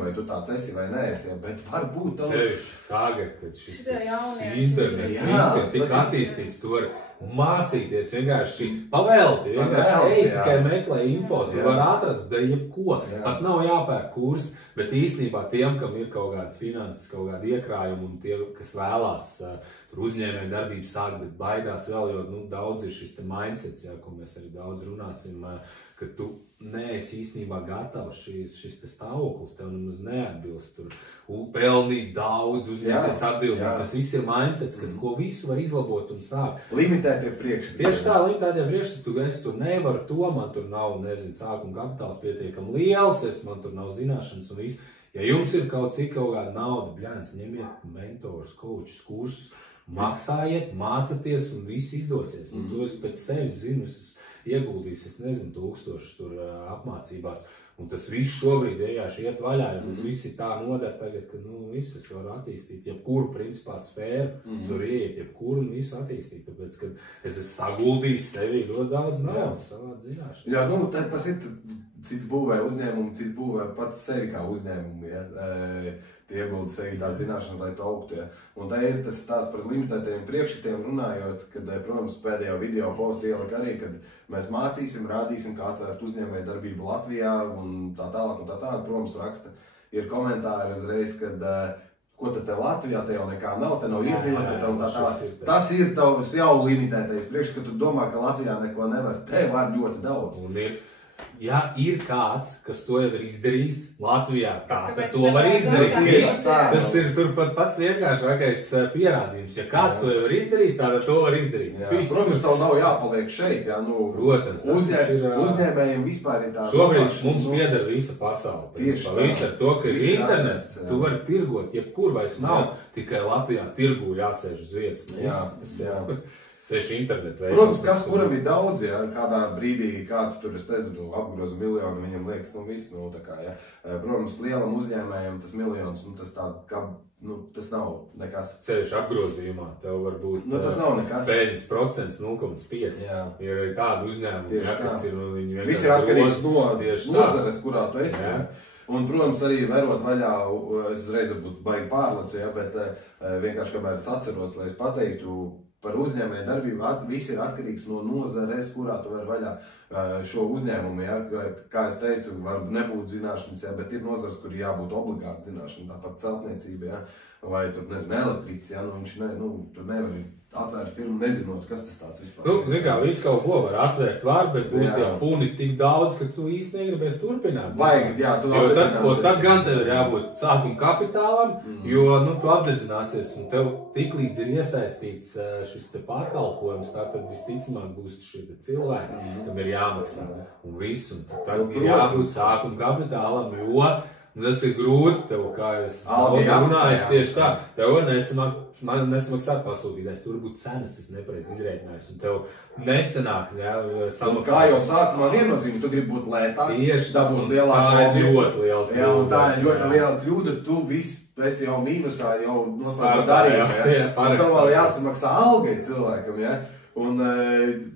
vai tu tāds esi vai neesi, ja, bet varbūt tev... Sevišķi tagad, kad šis internets viss ir tik attīstīts, tu vari mācīties vienkārši pavēlti, vienkārši tikai meklē info, tu vari atrast da jebko, pat nav jāpērk kurs, bet īstenībā tiem, kam ir kaut kādas finanses, kaut kādi iekrājumi un tie, kas vēlās tur uzņēmēju darbību sākt, bet baidās vēl, jo daudz ir šis te mindsets, ja, ko mēs arī daudz runāsim, ka tu neesi īstenībā gatavs šis te stāvoklis, tev nemaz neatbilst tur, pelnīt daudz, uzņemties atbildību, tas viss ir mindsets, ko visu var izlabot un sākt. Limitētie priekšstati. Tieši tā, limitētie priekšstati, es tur nevaru to, man tur nav, nezinu, sākuma kapitāls pietiekami liels, man tur nav zināšanas un viss. Ja jums ir kaut kāda nauda, bļēns, ņemiet mentors, coachus, kursus, maksājiet, mācaties un viss izdosies. Un to es pēc sevis zinu, es ieguldījis, es nezinu, 1000 tur apmācībās, un tas viss šobrīd vienkārši iet vaļā, jo tas viss ir tā nodara tagad, ka, viss es varu attīstīt, jebkuru, principā, sfēru, es varu ieiet jebkuru un visu attīstīt, tāpēc, ka es esmu saguldījis sevī ļoti daudz naudas savā zināšanā. Jā, tas ir cits būvē uzņēmumu, cits būvē pats sevi kā uzņēmumu, ja, tu ieguldi sevi tā zināšana, lai tu augtu, ja. Un tā ir tas stāsts par limitētajiem priekšstatiem runājot, kad, protams, pēdējo video postu ielika arī, kad mēs mācīsim, rādīsim, kā atvērt uzņēmēju darbību Latvijā un tā tālāk, protams, raksta, ir komentāri uzreiz, kad ko tad te Latvijā, te jau nekā nav, te nav iedzīvot, te un tā tālāk. Tas ir tavs jau limitētais priekšstats, ka tu domā, ka Latvijā neko nevar, te var ļoti daudz. Ja ir kāds, kas to jau ir izdarījis Latvijā, tad to var izdarīt. Tas ir turpat pats vienkāršākais pierādījums. Ja kāds to jau ir izdarījis, tad to var izdarīt. Protams, tev nav jāpaliek šeit. Ja, protams, uzņēmējiem vispār ir tā. Šobrīd mums pieder visa pasaule. Viss ar to, ka ir internets, tu vari tirgot, jebkur vairs nav, tikai Latvijā tirgu jāsēž uz vietas. Seši internetu veidā. Protams, kas kuram ir daudz, ja, kādā brīdī kāds tur, es nezinu, apgroza miljonu, viņam liekas, viss, tā kā, ja. Protams, lielam uzņēmējam tas miljons, tas tā, kā, tas nav nekas. Ceļš apgrozījumā, tev var būt tas nav nekas. Pēļņas procents 0,5. Ir arī tādi uzņēmumi, kas ir, viņi vienkārši viss ir atkarīgs no nozares, kurā tu esi. Ja. Un, protams, arī verot vaļā, es uzreiz varbūt baigi pārlecu, ja, bet vienkārši, kamēr es atceros, lai es pateiktu, par uzņēmēju darbību viss ir atkarīgs no nozares, kurā tu vari vaļā šo uzņēmumu. Ja? Kā es teicu, var nebūt zināšanas, ja? Bet ir nozars, kur jābūt obligāti zināšana, tāpat celtniecība, ja? Vai tur, nezinu, elektriks, ja? Viņš tur nevar atvērt firmu, nezinot, kas tas tāds vispār. Zin kā, visu kaut ko var atvērt var, bet būs tie puni tik daudz, ka tu īsti negribēsi turpināt. Vajag, jā, tu apdedzināsies. Tad gan tev ir jābūt sākuma kapitālam, jo, tu apdedzināsies un tev tiklīdz ir iesaistīts šis te pakalpojums, tad visticamāk būs šie cilvēki, kam ir jāmaksā un viss, un tad ir jābūt sākuma kapitālam, jo tas ir grūti, tev, kā es daudz runājis tieši tā, tev nesamaksāt pasūtītājs, tur būtu cenas, es nepareizi izrēķinājos, un tev nesanāk, samaksāt. Kā jau sākumā viennozīmīgi, tu gribi būt lētāks, tieši dabūt lielāku. Tā ir ļoti liela kļūda. Jā, un tā ir ļoti liela kļūda, tu esi jau mīnusā, jau noslēdz darījumu, ja? Un tev vēl jāsamaksā algai cilvēkam, ja? Un,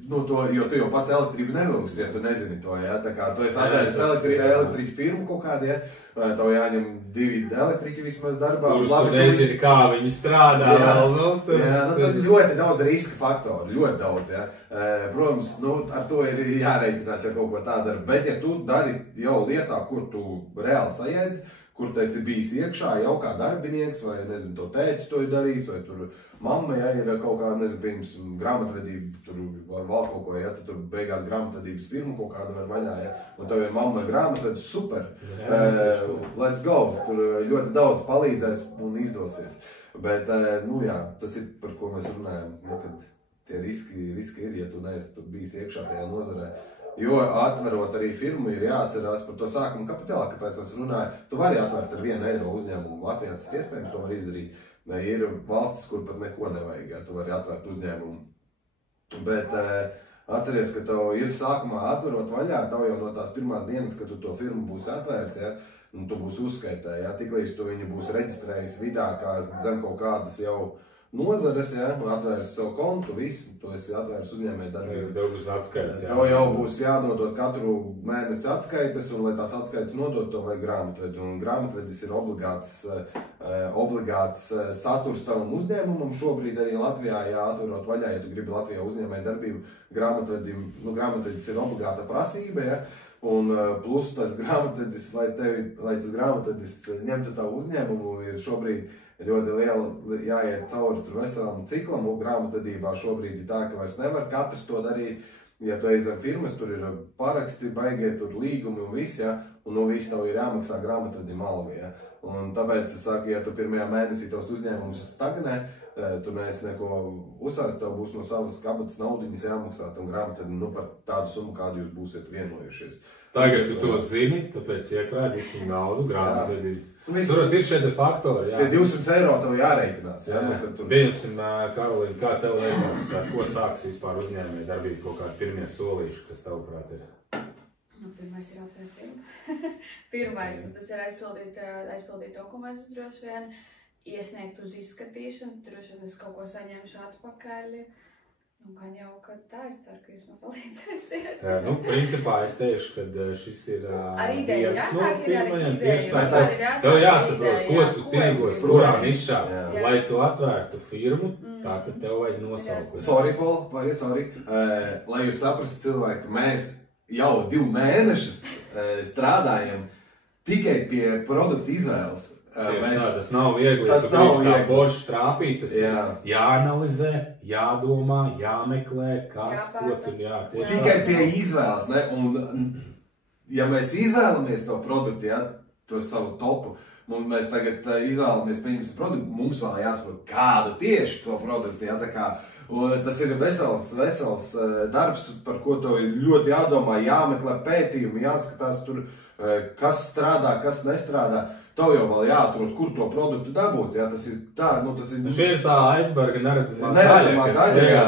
jo tu jau pats elektrību nevilksi, ja tu nezini to, ja? Tā kā tu esi atvēris elektriķu firmu kaut kādu, ja? Tev jāņem 2 elektriķi vismaz darbā. Kurus tu nezini, kā viņi strādā vēl, tad ļoti daudz riska faktoru, ļoti daudz, ja? Protams, ar to ir jāreikinās, ja kaut ko tā dara, bet ja tu dari jau lietā, kur tu reāli sajēdz, kur tu esi bijis iekšā jau kā darbinieks, vai, nezinu, to tētis to ir darījis, vai tur mamma, ja ir kaut kā, nezinu, pirms grāmatvedība, tur vai vēl kaut ko, ja, tu tur beigās grāmatvedības firmu kaut kāda var vaļā, ja, un tev ir mamma grāmatvedis, super, let's go, tur ļoti daudz palīdzēs un izdosies. Bet, nu jā, tas ir, par ko mēs runājam, nu, kad tie riski ir, ja tu neesi tur bijis iekšā tajā nozarē. Jo atverot arī firmu ir jāatcerās par to sākuma kapitālu, kāpēc es runāju. Tu vari atvērt ar 1 eiro uzņēmumu. Latvijā tas ir iespējams, to var izdarīt. Ir valstis, kur pat neko nevajag, ja tu vari atvērt uzņēmumu. Bet atceries, ka tev ir sākumā atverot vaļā, tev jau no tās pirmās dienas, kad tu to firmu būsi atvērs, ja, un tu būsi uzskaitē, ja, tiklīdz tu viņu būsi reģistrējis vidā, kā zem kaut kādas jau nozares, ja, un atvērs savu kontu, visu, to esi atvērs uzņēmēju darbību. Tev būs atskaites, jā. Tev jau būs jānodot katru mēnesi atskaites, un lai tās atskaites nodot, to vajag grāmatvedi. Un grāmatvedis ir obligāts saturs tavam uzņēmumam. Šobrīd arī Latvijā, ja atverot vaļā, ja tu gribi Latvijā uzņēmēju darbību, grāmatvedis ir obligāta prasība, ja. Un plus tas grāmatvedis, lai tas grāmatvedis ņemtu tavu uzņēmumu, ir šobrīd ļoti liela jāiet cauri tur veselam ciklam, un grāmatvedībā šobrīd ir tā, ka vairs nevar katrs to darīt. Ja tu aizem firmas, tur ir paraksti, baigie tur līgumi un viss, ja, un no viss tev ir jāmaksā grāmatvedim alga, ja. Un tāpēc es saku, ja tu pirmajā mēnesī tos uzņēmumus stagnē, tu neesi neko uzsācis, tev būs no savas kabatas naudiņas jāmaksā tam grāmatvedim, nu par tādu summu, kādu jūs būsiet vienojušies. Tagad tu to zini, tāpēc iekrādi visu naudu grāmatvedim. Tur ir šie faktori, jā. Tie 200 eiro tev jāreikinās, jā. Pieņemsim, Karolīna, kā tev liekas, ko sāks vispār uzņēmēju darbību, kaut kādi pirmie solīši, kas tavuprāt ir? Nu, pirmais ir atvērt firmu. Pirmais, tas ir aizpildīt dokumentus droši vien, iesniegt uz izskatīšanu, droši vien es kaut ko saņemšu atpakaļ. Nu, gan jau, ka tā, es ceru, ka jūs man palīdzēsiet. Nu, principā es teikšu, ka šis ir ar ideju jāsāk, ir arī ideju. Tev jāsaprot, ko tu tirgos, kurā nišā, lai tu atvērtu firmu, tā, ka tev vajag nosaukumu. Sorry, Paul, sorry. Lai jūs saprastu cilvēku, mēs jau 2 mēnešus strādājam tikai pie produktu izvēles. Tas nav viegli, tas nav tā forši trāpīt, tas ir jāanalizē, jādomā, jāmeklē, kas, ko tur tieši. Tikai pie izvēles, ne? Un ja mēs izvēlamies to produktu, ja, to savu topu, un mēs tagad izvēlamies pieņemsim produktu, mums vēl jāsaprot, kādu tieši to produktu, ja, tā kā. Un tas ir vesels darbs, par ko tev ir ļoti jādomā, jāmeklē pētījumi, jāskatās tur, kas strādā, kas nestrādā. Tev jau vēl jāatrod, kur to produktu dabūt, ja, tas ir tā, nu tas ir... Šī ir tā aizberga neredzamā daļa, jā.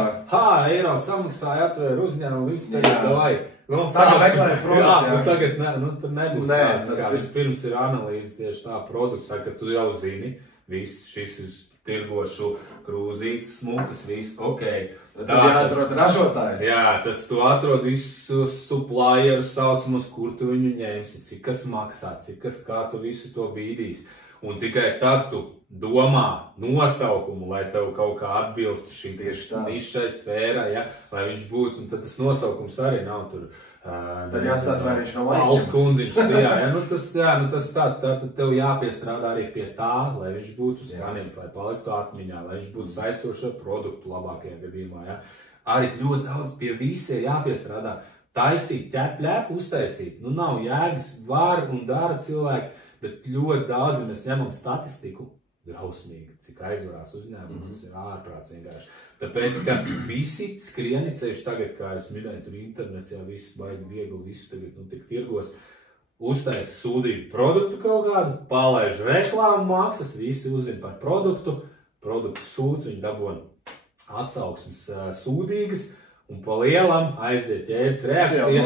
Eiro samaksāja, atvēra uzņēmumu, visu tagad davai. Nu, tā meklēja produktu, jā. Nu, tagad tur nebūs tā, vispirms ir analīze tieši tā produkts, ka tu jau zini, viss šis ir tirgošu, krūzītes, smukas, viss, okei. Tad jāatrod ražotājs. Jā, tas tu atrod visus supplierus saucamus, kur tu viņu ņemsi, cik kas maksā, cik kas kā tu visu to bīdīs. Un tikai tad tu domā nosaukumu, lai tev kaut kā atbilstu šī nišai sfērai, ja, lai viņš būtu, un tad tas nosaukums arī nav tur. Tad jāstāsta, vai viņš nav aizņems. Kundziņš, tas tā, tad tev jāpiestrādā arī pie tā, lai viņš būtu skanīgs, lai paliktu atmiņā, lai viņš būtu saistošs ar produktu labākajā gadījumā, ja. Arī ļoti daudz pie visiem jāpiestrādā. Taisīt, ķep, uztaisīt. Nu, nav jēgas, var un dara cilvēki, bet ļoti daudz, ja mēs ņemam statistiku, drausmīgi, cik aizvarās uzņēmumi, tas ir ārprāts vienkārši. Tāpēc, ka visi skrieni ceļš tagad, kā es minēju, tur internets, jā, viss baigi viegli, visu tagad, nu, tik tirgos, uztaisa sūdīgu produktu kaut kādu, palaiž reklāmu maksas, visi uzzina par produktu sūdz, viņi dabona atsauksmes sūdīgas, un pa lielam aiziet ķēdes reakcija.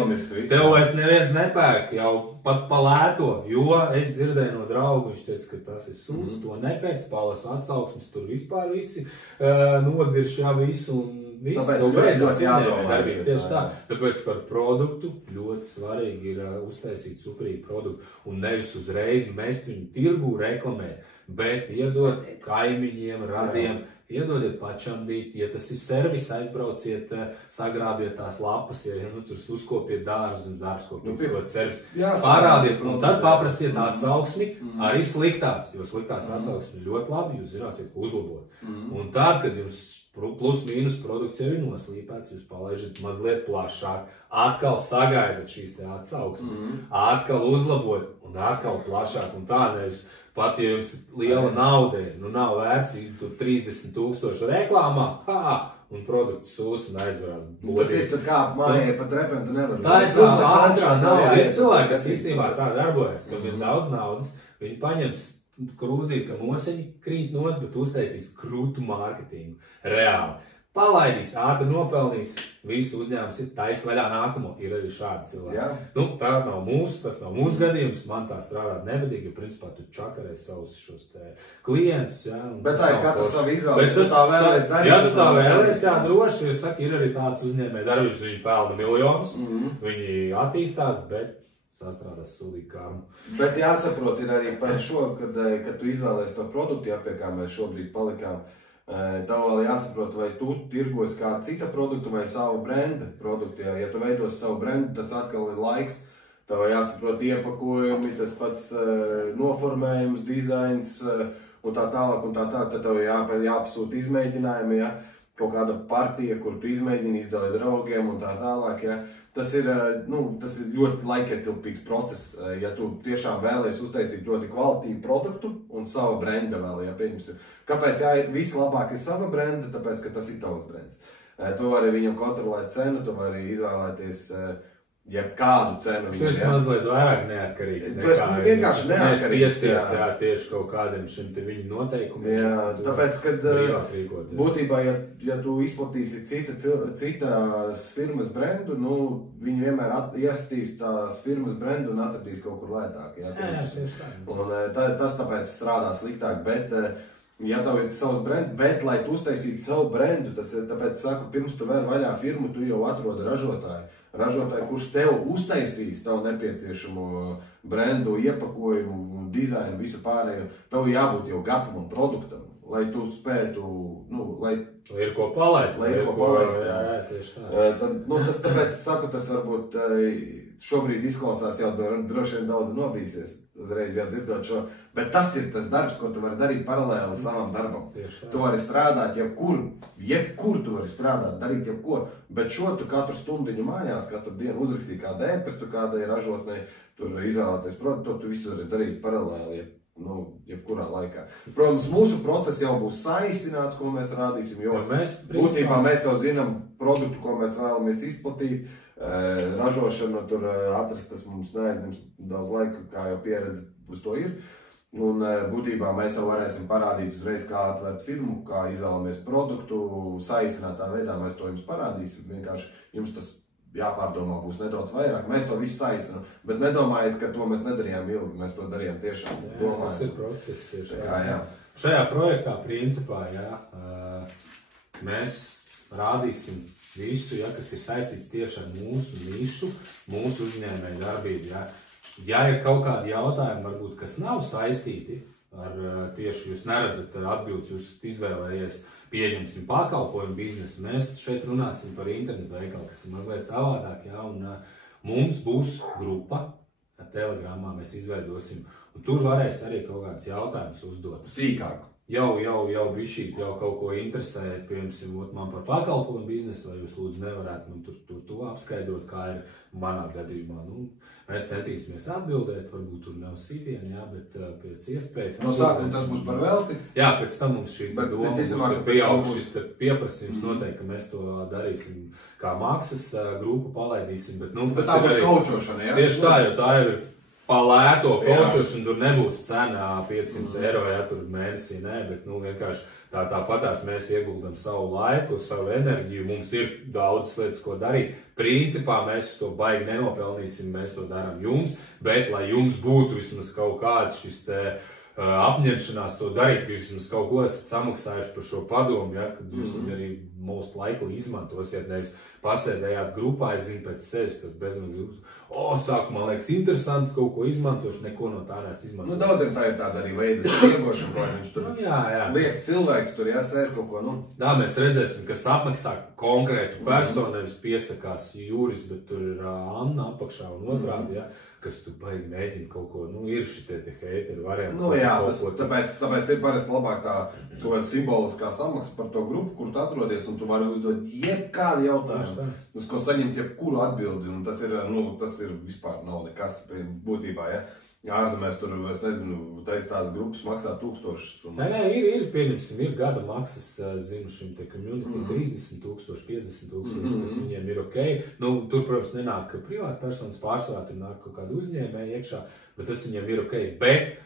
Tev vairs neviens nepērk, jau pat pa lēto, jo es dzirdēju no draugu, viņš teica, ka tas ir sūds, to nepēc, palas atsauksmes, tur vispār visi nodirš, jā, visu, un visu. Tāpēc ļoti jādomā. Tieši tā, tāpēc par produktu ļoti svarīgi ir uztaisīt superīgu produktu, un nevis uzreiz mest viņu tirgū reklamēt. bet iedod kaimiņiem, radiem, iedodiet pačamdīt, ja tas ir servis, aizbrauciet, sagrābiet tās lapas, ja tur uzkopiet dārzus, dārzkopības servis, parādiet, un tad paprasiet atsauksmi, arī sliktās, jo sliktās atsauksmi ļoti labi, jūs zināsiet, ko uzlabot. Un tad, kad jums plus mīnus produkts jau ir noslīpēts, jūs palaižat mazliet plašāk, atkal sagaidat šīs te atsauksmes, atkal uzlabot un atkal plašāk, un tā nevis. Pat, ja jums liela nauda ir, nav vērts, tur 30,000 reklāmā, un produkts sūs un aizvarās. Tas ir tur kā mājai pa trepēm, tu nevar. Tā ir ātrā nauda. Ir cilvēki, kas īstenībā tā darbojas, kam ir daudz naudas, viņi paņems krūzīt, ka noseņi krīt nost, bet uztaisīs krūtu mārketingu. Reāli. Palaidīs, ātri nopelnīs, visu uzņēmums ir taisa vaļā nākamo. Ir arī šādi cilvēki. Tā nav tas nav mūsu gadījums, man tā strādāt nepatīk, jo principā tu čakarē savus šos te klientus. Bet tā ir katra sava izvēle, ja tu tā vēlēs darīt. Ja tu tā vēlēs, droši, jo saka, ir arī tāds uzņēmē darbības, viņi pelna miljonus, viņi attīstās, bet sastrādās sūdīgi karmu. Bet jāsaprot ir arī par šo, kad tu izvēlēs to produktu, pie kā mēs šobrīd palikām, tev vēl jāsaprot, vai tu tirgos kā cita produktu vai savu brenda produktu. Ja tu veidos savu brendu, tas atkal ir laiks. Tev jāsaprot iepakojumi, tas pats noformējums, dizains un tā tālāk. Tad tev jāpasūta izmēģinājumi, kaut kāda partija, kur tu izmēģini, izdali draugiem un tā tālāk. Tas ir ļoti laikietilpīgs process, ja tu tiešām vēlies uztaisīt ļoti kvalitīvu produktu un savu brenda vēl, pieņemsim. Kāpēc vislabāk ir sava brenda? Tāpēc, ka tas ir tavs brends. Tu vari viņam kontrolēt cenu, tu vari izvēlēties jebkādu cenu. Tu esi mazliet vairāk neatkarīgs. Tu esi vienkārši neatkarīgs. Mēs piesiet tieši kaut kādiem šim te viņu noteikumiem. Jā, tāpēc, kad būtībā, ja tu izplatīsi citas firmas brendu, viņi vienmēr iestīs tās firmas brendu un atradīs kaut kur lētāk. Jā, tieši tā. Un tas tāpēc strādā sliktāk, bet ja tev ir savs brends, bet lai tu uztaisītu savu brendu, tas ir tāpēc saku, pirms tu vēr vaļā firmu, tu jau atrodi ražotāju. Ražotāju, kurš tev uztaisīs tavu nepieciešamo brendu, iepakojumu, dizainu, visu pārējo. Tev jābūt jau gatavam produktam, lai tu spētu, lai ir ko palaist. Lai ir ko palaist, jā, tieši tā. Tāpēc saku, tas varbūt šobrīd izklausās jau droši vien daudz nobīsies, uzreiz jau dzirdot šo, bet tas ir tas darbs, ko tu vari darīt paralēli savam darbam. Tu vari strādāt jebkur tu vari strādāt, darīt jebko, bet šo tu katru stundiņu mājās, katru dienu uzrakstīt kādu ēpastu, kādai ražotnei, tur izvēlēties produktu, tu visu vari darīt paralēli, jebkurā laikā. Protams, mūsu process jau būs saīsināts, ko mēs rādīsim, jo būtībā mēs jau zinām produktu, ko mēs vēlamies izplatīt, ražošanu tur atrast, tas mums neaizņems daudz laika, kā jau pieredze uz to ir. Un būtībā mēs jau varēsim parādīt uzreiz, kā atvērt firmu, kā izvēlamies produktu, saīsinātā veidā mēs to jums parādīsim. Vienkārši jums tas jāpārdomā būs nedaudz vairāk. Mēs to visu saīsinām, bet nedomājiet, ka to mēs nedarījām ilgi, mēs to darījām tiešām. Tas ir process tieši tā. Jā. Šajā projektā, principā, mēs rādīsim visu, kas ir saistīts tieši ar mūsu nišu, mūsu uzņēmēju darbību. Ja ir kaut kādi jautājumi, varbūt, kas nav saistīti ar tieši jūs neredzat atbildes, jūs izvēlējies, pieņemsim pakalpojumu biznesu, mēs šeit runāsim par internetu veikalu, kas ir mazliet savādāk, un mums būs grupa, Telegramā mēs izveidosim, un tur varēs arī kaut kāds jautājums uzdot. Sīkāk. Jau bišķīt, jau kaut ko interesē, piemēram, man par pakalpojumu biznesu, vai jūs lūdzu nevarētu man tur apskaidrot, kā ir manā gadījumā. Mēs centīsimies atbildēt, varbūt tur nav sitieni, bet pēc iespējas. No sākuma tas būs par velti? Jā, pēc tam mums šī doma būs, ka pieaug šis pieprasījums noteikti, ka mēs to darīsim kā maksas grupu palaidīsim, bet tā būs kaučošana, jā? Tieši tā, jo tā ir pa lēto kaučošanu, tur nebūs cena 500 eiro, tur mēnesī, bet vienkārši tāpatās mēs ieguldam savu laiku, savu enerģiju, mums ir daudz lietas, ko darīt. Principā mēs to baigi nenopelnīsim, mēs to darām jums, bet lai jums būtu vismaz kaut kāds šis te apņemšanās to darīt, ka jūs kaut ko esat samaksājuši par šo padomu, ja, kad jūs arī most likely izmantosiet, nevis pasēdējāt grupā, es zinu pēc sevis, tas bezmaksas, sākumā liekas interesanti, kaut ko izmantošu, neko no tā neesmu izmantojuši. Daudziem tā ir tāda arī veida spiegošana, vai viņš tur liekas cilvēks, tur jāsēr kaut ko, Tā mēs redzēsim, kas apmaksā konkrētu personu, nevis piesakās Jūris, bet tur ir Anna apakšā un otrādi, ja, kas tu baigi mēģina kaut ko, ir šitie te heiteri varianti. Tāpēc ir parasti labāk to simboliskā samaksa par to grupu, kur tu atrodies, un tu vari uzdot jebkādu jautājumu, uz ko saņemt jebkuru atbildi, un tas ir vispār nav nekas būtībā, ja. Ārzemēs tur, es nezinu, tās grupas maksā 1000. Nē, ir, pieņemsim, ir gada maksas, zinu, šim te community 30,000, 50,000, kas viņiem ir ok. Tur, protams, nenāk privāta personas pārsvarā, tur nāk kaut kāda uzņēmēja iekšā, bet tas viņiem ir ok. Bet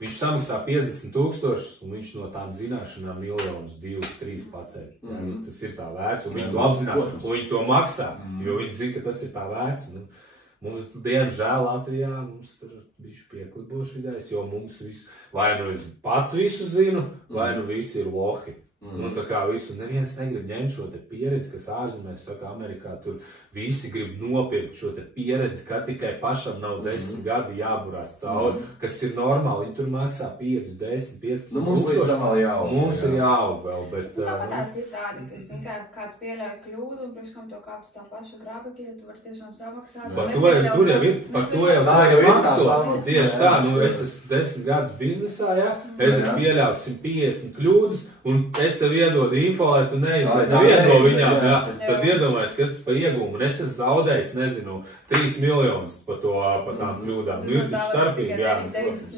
viņš samaksā 50,000, un viņš no tām zināšanām 1, 2, 3 paceļ. Tas ir tā vērts, un viņi to apzinās, un viņi to maksā, jo viņi zina, ka tas ir tā vērts. Mums, diemžēl, Latvijā mums ir bijuši piekliboši idejas, jo mums vai es pats visu zinu, vai visi ir lohi. Tā kā visu, neviens negrib ņemt šo te pieredzi, kas ārzemēs, saka, Amerikā, tur visi grib nopirkt šo te pieredzi, ka tikai pašam nav 10 gadi jāburās cauri, kas ir normāli, viņi tur maksā 5, 10, 15 mums līdz tam vēl jāaug. Mums ir jāaug vēl, bet... Tāpat tās ir tādi, ka, zin, kāds pieļauj kļūdu, un priekš kam to kāpus tā paša grābekļa, tu vari tiešām samaksāt. Par to jau ir makso. Tieši tā, es esmu 10 gadus biznesā, ja, es esmu pieļāvis 150 kļūdas, un es tev iedodu info, lai tu neizlaidu vienu no viņām, jā. Tad iedomājies, kas tas par iegūmu, un es esmu zaudējis, nezinu, 3 miljonus pa tām kļūdām. Ir taču starpīgi, jā.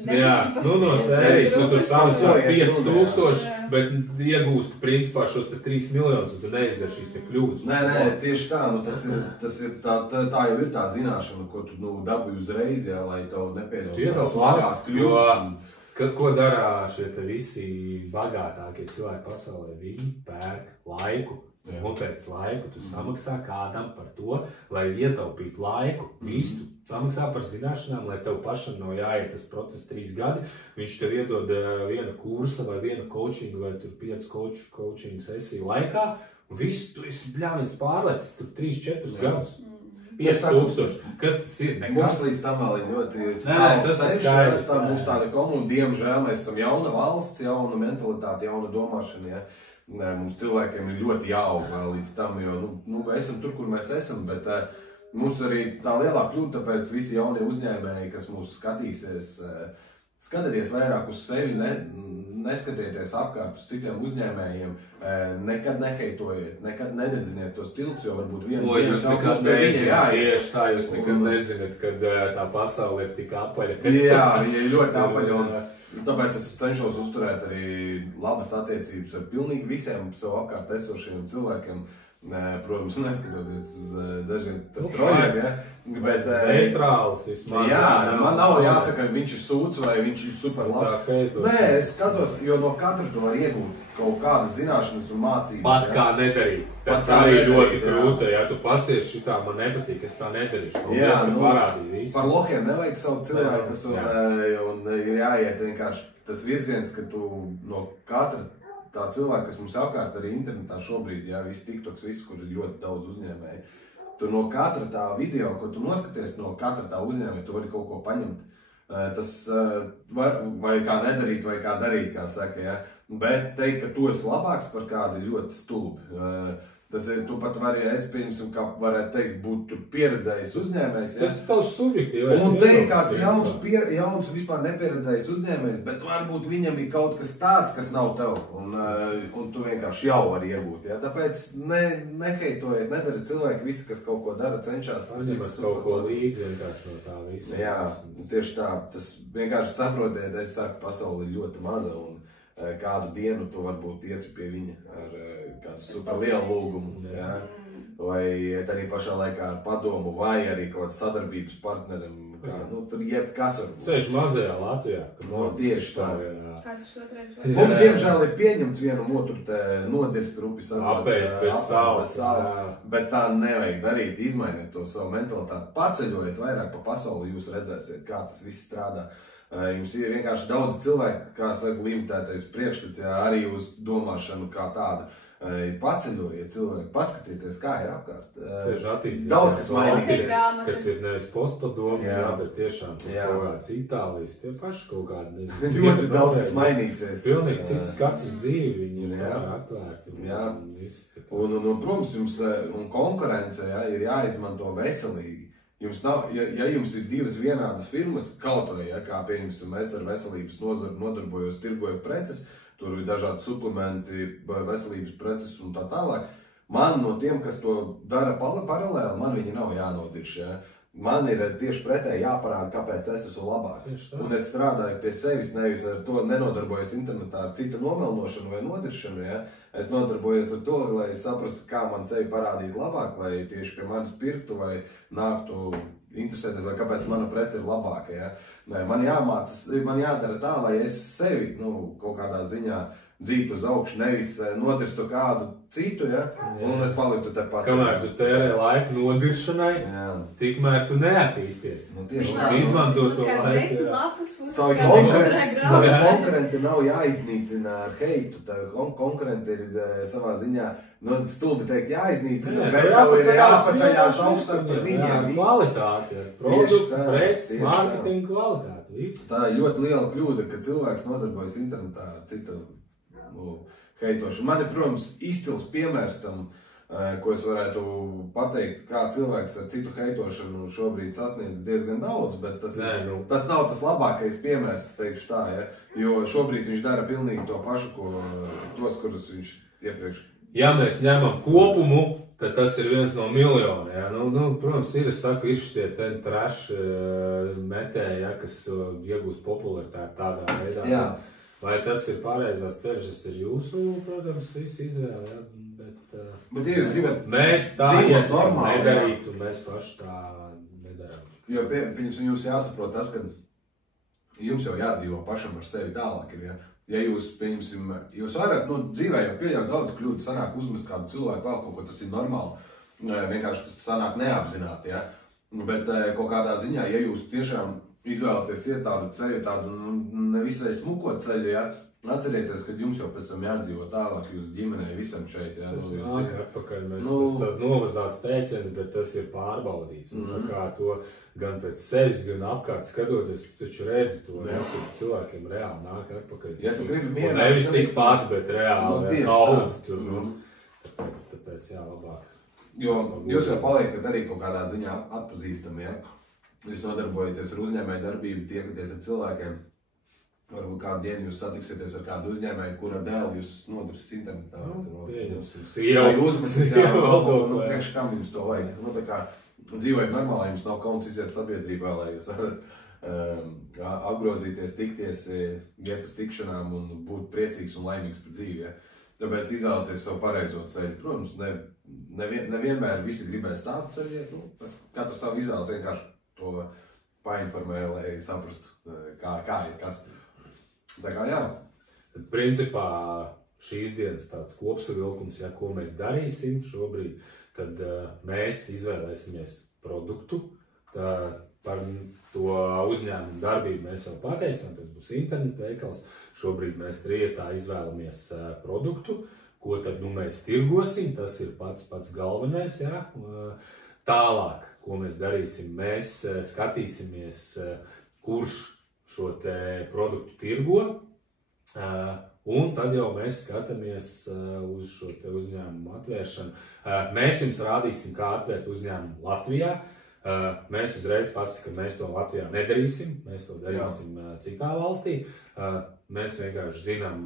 Jā, no sērijas, tu samaksā 5,000, bet iegūst principā šos te 3 miljonus, un tu neizdari šīs te kļūdas. Nē, tieši tā, tā jau ir tā zināšana, ko tu dabūji uzreiz, jā, lai tev nepieļautu svagās kļūdas. Ko dara šie te visi bagātākie cilvēki pasaulē? Viņi pērk laiku. Un pēc laiku tu samaksā kādam par to, lai ietaupītu laiku. Visu tu samaksā par zināšanām, lai tev pašam nav jāiet tas process 3 gadi. Viņš tev iedod viena kursa vai viena coachingu vai tur 5 coachingu sesiju laikā. Un visu tu esi bļāvins pārlēcis tur 3-4 gadus. 5,000. Kas tas ir? Nekas? Mums līdz tam vēl ir ļoti tas ir skaidrs. Mums tāda komuna, diemžēl, mēs esam jauna valsts, jauna mentalitāte, jauna domāšana. Ja? Mums cilvēkiem ir ļoti jāaug vēl līdz tam, jo esam tur, kur mēs esam, bet mums arī tā lielā kļūda, tāpēc visi jaunie uzņēmēji, kas mūs skatīsies, skatieties vairāk uz sevi, neskatieties apkārt uz citiem uzņēmējiem, nekad neheitojiet, nekad nededziniet tos tiltus, jo varbūt jūs nekad nezināt, tieši tā, jūs nekad nezināt, kad tā pasaule ir tik apaļa. Jā, viņa ir ļoti apaļa, un tāpēc es cenšos uzturēt arī labas attiecības ar pilnīgi visiem savu apkārt esošiem cilvēkiem. Protams, neskatoties dažiem projiem, ja? Bet... Neitrāls vismaz. Jā, man nav jāsaka, ka viņš ir sūds vai viņš ir super labs. Nē, es skatos, jo no katra tu var iegūt kaut kādas zināšanas un mācības. Pat kā nedarīt. Tas arī ļoti krūta, ja tu pasties šitā, man nepatīk, es tā nedarīšu. Jā, par lohiem nevajag savu cilvēkus un ir jāiet vienkārši tas virziens, ka tu no katra tā cilvēki, kas mums apkārt arī internetā šobrīd, jā, visi TikToks, visi, kur ir ļoti daudz uzņēmēji, tu no katra tā video, ko tu noskaties, no katra tā uzņēmēja, tu vari kaut ko paņemt. Tas vai kā nedarīt, vai kā darīt, kā saka, jā. Bet teikt, ka tu esi labāks par kādu ļoti stulbi. Tas ir, tu pat vari, es pieņemsim, kā varētu teikt, būt pieredzējis uzņēmējs. Tas ir tavs subjektīvais. Un te ir kāds jauns vispār nepieredzējis uzņēmējs, bet varbūt viņam ir kaut kas tāds, kas nav tev, un tu vienkārši jau vari iegūt. Ja? Tāpēc neheitojiet, nedara cilvēki visi, kas kaut ko dara, cenšas. Paņemat kaut ko līdzi vienkārši no tā visa. Jā, tieši tā. Tas vienkārši saprotiet, es saku, pasauli ir ļoti maza, un kādu dienu tu varbūt iesi pie viņa ar kādu super lielu lūgumu, jā. Vai arī pašā laikā ar padomu, vai arī kaut kāds sadarbības partnerim, kā, tur jebkas varbūt. Ceļš mazajā Latvijā. Tieši tā. Mums, diemžēl, ir pieņemts vienam otru te nodirst rupi apēst bez saules, bet tā nevajag darīt, izmainiet to savu mentalitāti, paceļojiet vairāk pa pasauli, jūs redzēsiet, kā tas viss strādā. Jums ir vienkārši daudz cilvēku, kā saka, limitētais priekšstats, jā, arī uz domāšanu kā tādu. Paceļojiet cilvēki, paskatieties, kā ir apkārt. Tieši attīstīt. Daudz, kas mainīsies. Kas ir nevis postpadomi, bet tiešām kaut kāds Itālijas, tie paši kaut kādi, nezinu. Ļoti daudz, kas mainīsies. Pilnīgi cits skats uz dzīvi, viņi ir tā atvērti. Un, protams, jums un konkurence ir jāizmanto veselīgi. Jums nav, ja jums ir divas vienādas firmas, kaut vai, kā pieņemsim, es ar veselības nozaru nodarbojos, tirgoju preces, tur ir dažādi suplementi, veselības preces un tā tālāk. Man no tiem, kas to dara paralēli, man viņi nav jānodirš. Ja? Man ir tieši pretēji jāparāda, kāpēc es esmu labāks. Un es strādāju pie sevis, nevis ar to nenodarbojos internetā ar cita nomelnošanu vai nodiršanu. Ja? Es nodarbojos ar to, lai es saprastu, kā man sevi parādīt labāk, vai tieši pie manis pirktu, vai nāktu interesēties, vai kāpēc mana prece ir labāka. Ja? Man jāmācas, man jādara tā, lai es sevi kaut kādā ziņā dzītu uz augšu, nevis nodirstu kādu citu, ja? Un es paliktu tepat. Kamēr tu tērē laiku nodiršanai, tikmēr tu neattīsties. Tieši tā. Izmanto to laiku. Savi konkurenti nav jāiznīcina ar heitu. Konkurenti ir savā ziņā, stulbi teikt, jāiznīcina, bet tev ir jāpaceļās augstāk par viņiem. Kvalitāte, produktu, preces, mārketinga kvalitāte. Tā ir ļoti liela kļūda, ka cilvēks nodarbojas internetā ar citu heitošanu. Man ir, protams, izcils piemērs tam, ko es varētu pateikt, kā cilvēks ar citu heitošanu šobrīd sasniedz diezgan daudz, bet tas nav tas labākais piemērs, teikšu tā, ja? Jo šobrīd viņš dara pilnīgi to pašu, ko tos, kurus viņš iepriekš. Ja mēs ņemam kopumu, tad tas ir viens no miljoniem. Ja? Protams, ir šitie trash metēji, ja, kas iegūst popularitāti tādā veidā. Jā. Vai tas ir pareizās ceļš, tas ir jūsu, protams, visu izvēle, ja? Bet ja jūs gribat mēs tā iesakam nedarīt, un mēs paši tā nedarām. Jo, pieņemsim, jums jāsaprot tas, ka jums jau jādzīvo pašam ar sevi tālāk. Ja jūs, pieņemsim, jūs varat, dzīvē jau pieļaut daudz kļūdas, sanāk uzmest kādu cilvēku vēl kaut ko, tas ir normāli. Vienkārši tas sanāk neapzināti, ja? Bet kaut kādā ziņā, ja jūs tiešām izvēlaties iet tādu ceļu, tādu nevisai smuko ceļu, ja? Atcerieties, ka jums jau pēc tam jādzīvo tālāk jūsu ģimenei visam šeit. Ja? Tas ir atpakaļ, tas novazāts teiciens, bet tas ir pārbaudīts. Tā kā to gan pēc sevis, gan apkārt skatoties, tu taču redzi to, ja? Tur cilvēkiem reāli nāk atpakaļ. Ja tu gribi mierā, nevis tik pat, bet reāli daudz tur. Tāpēc labāk. Jo jūs jau paliekat arī kaut kādā ziņā atpazīstami, ja? Jūs nodarbojaties ar uzņēmēju darbību, tiekaties ar cilvēkiem. Varbūt kādu dienu jūs satiksieties ar kādu uzņēmēju, kura dēlu jūs nodarīs internetā. Vai uzmesis, priekš kam jums to vajag. Tā kā dzīvojat normāli, jums nav kauns iziet sabiedrībā, lai jūs varat apgrozīties, tikties, iet uz tikšanām un būt priecīgs un laimīgs par dzīvi. Ja? Tāpēc izvēlēties savu pareizo ceļu. Protams, nevienmēr visi gribēs tādu ceļu, katrs savu izvēles vienkārši to painformēja, lai saprastu, kā ir kas. Tā kā jā. Principā šīs dienas tāds kopsavilkums, ja, ko mēs darīsim šobrīd, tad mēs izvēlēsimies produktu. Par to uzņēmumu darbību mēs jau pateicām, tas būs internetu veikals. Šobrīd mēs trietā izvēlamies produktu, ko tad mēs tirgosim, tas ir pats galvenais. Ja. Tālāk, ko mēs darīsim, mēs skatīsimies, kurš šo te produktu tirgo, un tad jau mēs skatāmies uz šo te uzņēmumu atvēršanu. Mēs jums rādīsim, kā atvērt uzņēmumu Latvijā. Mēs uzreiz pasakām, ka mēs to Latvijā nedarīsim, mēs to darīsim citā valstī. Mēs vienkārši zinām...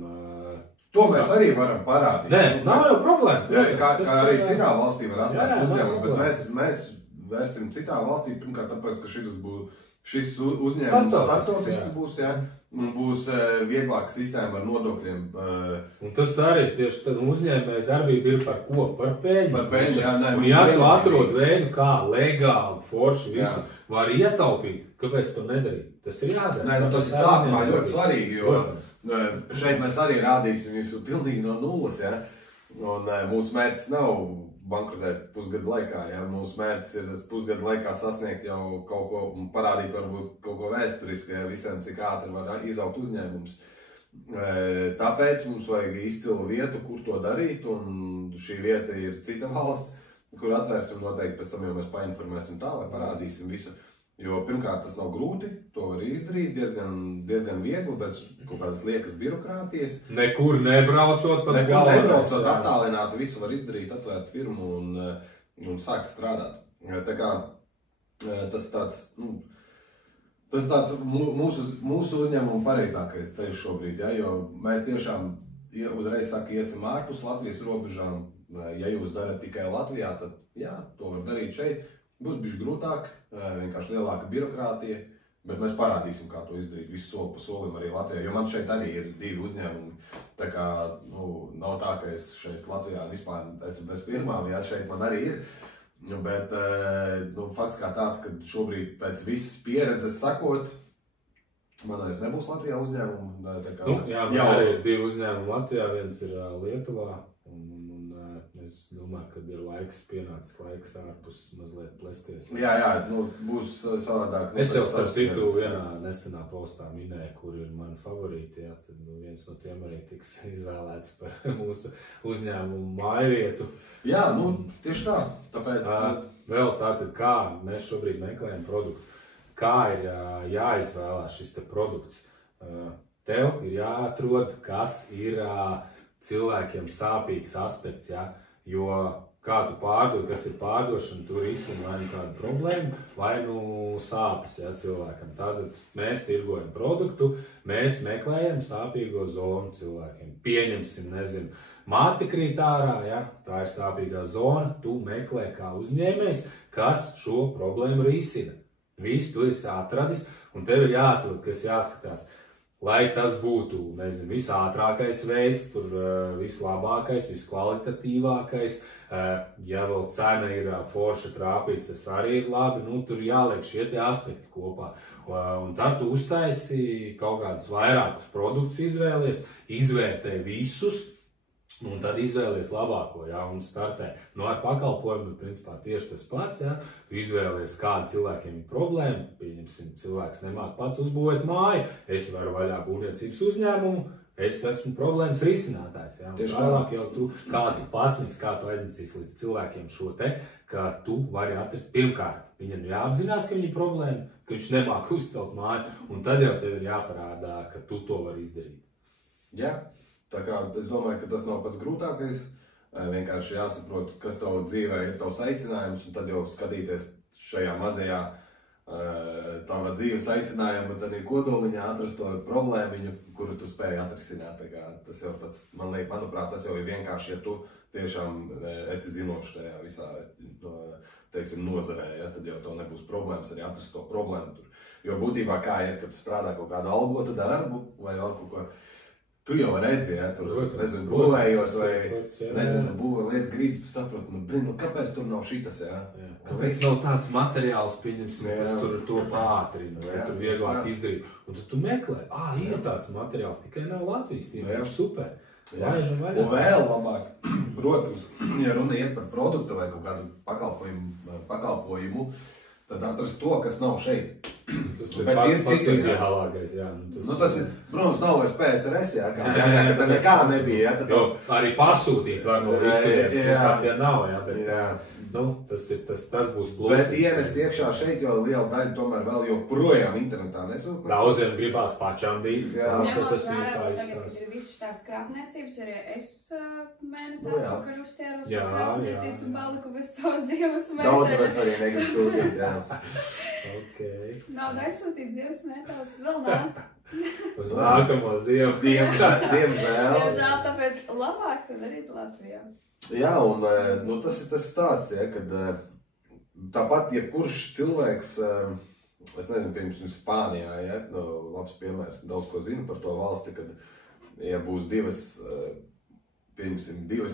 To mēs arī varam parādīt. Nē, nav jau problēma. Kā arī citā valstī var atvērt uzņēmumu, bet mēs vērsim citā valstī, pirmkārt tāpēc, ka šis uzņēmums startautisks būs, ja, un būs vieglāka sistēma ar nodokļiem. Un tas arī tieši tad uzņēmēja darbība ir par ko? Par peļņu. Par peļņu, jā. Un ja tu atrod veidu, kā legāli, forši visu var ietaupīt, kāpēc to nedarīt? Tas ir jādara. Nē, tas ir sākumā ļoti svarīgi, jo šeit mēs arī rādīsim visu pilnīgi no nulles, ja. Un mūsu mērķis nav bankrotēt pusgadu laikā. Ja? Mūsu mērķis ir pusgadu laikā sasniegt jau kaut ko un parādīt varbūt kaut ko vēsturiski, ja visiem, cik ātri var izaugt uzņēmums. Tāpēc mums vajag izcilu vietu, kur to darīt, un šī vieta ir cita valsts, kur atvērsim noteikti, pēc tam jau mēs painformēsim tā, lai parādīsim visu. Jo pirmkārt tas nav grūti, to var izdarīt diezgan viegli, bez kaut kādas liekas birokrātijas. Nekur nebraucot, attālināt, visu var izdarīt, atvērt firmu un sākt strādāt. Tā kā tas tāds mūsu uzņēmuma pareizākais ceļš šobrīd, ja, jo mēs tiešām uzreiz iesim ārpus Latvijas robežām. Ja jūs darat tikai Latvijā, tad jā, to var darīt šeit. Būs bišķi grūtāk, vienkārši lielāka birokrātija, bet mēs parādīsim, kā to izdarīt visu soli pa solim arī Latvijā, jo man šeit arī ir 2 uzņēmumi. Tā kā nav tā, ka es šeit Latvijā vispār esmu bez firmām, jā, šeit man arī ir. Bet fakts kā tāds, ka šobrīd pēc visas pieredzes sakot, man aiz nebūs Latvijā uzņēmumu. Jā, man arī ir 2 uzņēmumi Latvijā, viens ir Lietuvā. Es domāju, ka ir pienācis laiks ārpus mazliet plesties. Jā, būs savādāk. Es jau starp citu vienā nesenā postā minēju, kur ir mani favorīti. Jā, tad viens no tiem arī tiks izvēlēts par mūsu uzņēmumu mājvietu. Jā, tieši tā. Tāpēc... Vēl tātad, kā mēs šobrīd meklējam produktu. Kā ir jāizvēlās šis te produkts. Tev ir jāatrod, kas ir cilvēkiem sāpīgs aspekts, jā. Jo kā tu pārdod, kas ir pārdošana, tur risina vai nu kādu problēmu, vai nu sāpes, jā, cilvēkam. Tātad mēs tirgojam produktu, mēs meklējam sāpīgo zonu cilvēkiem. Pieņemsim, māte krīt ārā, jā, tā ir sāpīgā zona, tu meklē kā uzņēmējs, kas šo problēmu risina. Visu tu esi atradis, un tev ir jāatrod, kas jāskatās. Lai tas būtu, visātrākais veids, tur vislabākais, viskvalitatīvākais, ja vēl cena ir forša trāpīs, tas arī ir labi, tur jāliek šie tie aspekti kopā. Un tad tu uztaisi kaut kādus vairākus produktus izvēlies, izvērtē visus, un tad izvēlies labāko, jā, un startē. Ar pakalpojumu, principā, tieši tas pats, jā. Tu izvēlies, kāda cilvēkiem ir problēma, pieņemsim, cilvēks nemāk pats uzbūvēt māju, es varu vaļā būvniecības uzņēmumu, es esmu problēmas risinātājs, jā. Un tālāk jau kā tu pasniegs, kā tu aiznesīs līdz cilvēkiem šo te, ka tu vari atrast, pirmkārt, viņam jāapzinās, ka viņa ir problēma, ka viņš nemāk uzcelt māju, un tad jau tev ir jāparādā, ka tu to vari izdarīt. Jā. Tā kā es domāju, ka tas nav pats grūtākais, vienkārši jāsaprot, kas tavu dzīvē ir tavs aicinājums, un tad jau skatīties šajā mazajā tava dzīves aicinājuma, tad ir kodoliņā atrast to problēmiņu, kuru tu spēji atrisināt. Tā kā tas jau pats, manuprāt, tas jau ir vienkārši, ja tu tiešām esi zinošs tajā visā, nozarē, ja, tad jau tev nebūs problēmas arī atrast to problēmu tur. Jo būtībā kā ir, kad tu strādā kaut kādu algotu darbu vai vēl kaut ko, tu jau redzi, ja, tur, būvējot vai, lietas grīdas, tu saproti, kāpēc tur nav šitas, ja? Kāpēc nav tāds materiāls, pieņemsim, kas tur to pātrina, vai tur vieglāk izdarīt. Un tad tu meklē, ir tāds materiāls, tikai nav Latvijas, tie ir super. Un vēl labāk, protams, ja runa iet par produktu vai kaut kādu pakalpojumu, tad atrast to, kas nav šeit. Tas ir pats ideālākais, jā. Tas ir, protams, nav vairs PSRS, jā, ka tā nekā nebija, jā. Arī pasūtīt var no visiem, pat ja nav, jā, bet tas būs plusi. Bet ienest iekšā šeit, jo liela daļa tomēr vēl joprojām internetā nesūk. Daudziem gribās pašām dīt. Ņemot vērā, tagad ir visas tās krāpniecības, arī es mēnesi atpakaļ uzķēros uz krāpniecības un paliku bez savas zievas mēteļa. Daudz vairs arī negrib sūtīt, jā. Nav aizsūtīt zievas mēteļas, vēl nāk. Uz nākamo ziemu. Diemžēl. Tāpēc labāk to darīt Latvijā. Jā, un tas ir tas stāsts, ja, kad tāpat jebkurš cilvēks, es nezinu, piemēram, Spānijā, ja, labs piemērs, daudz ko zinu par to valsti, kad, ja būs divas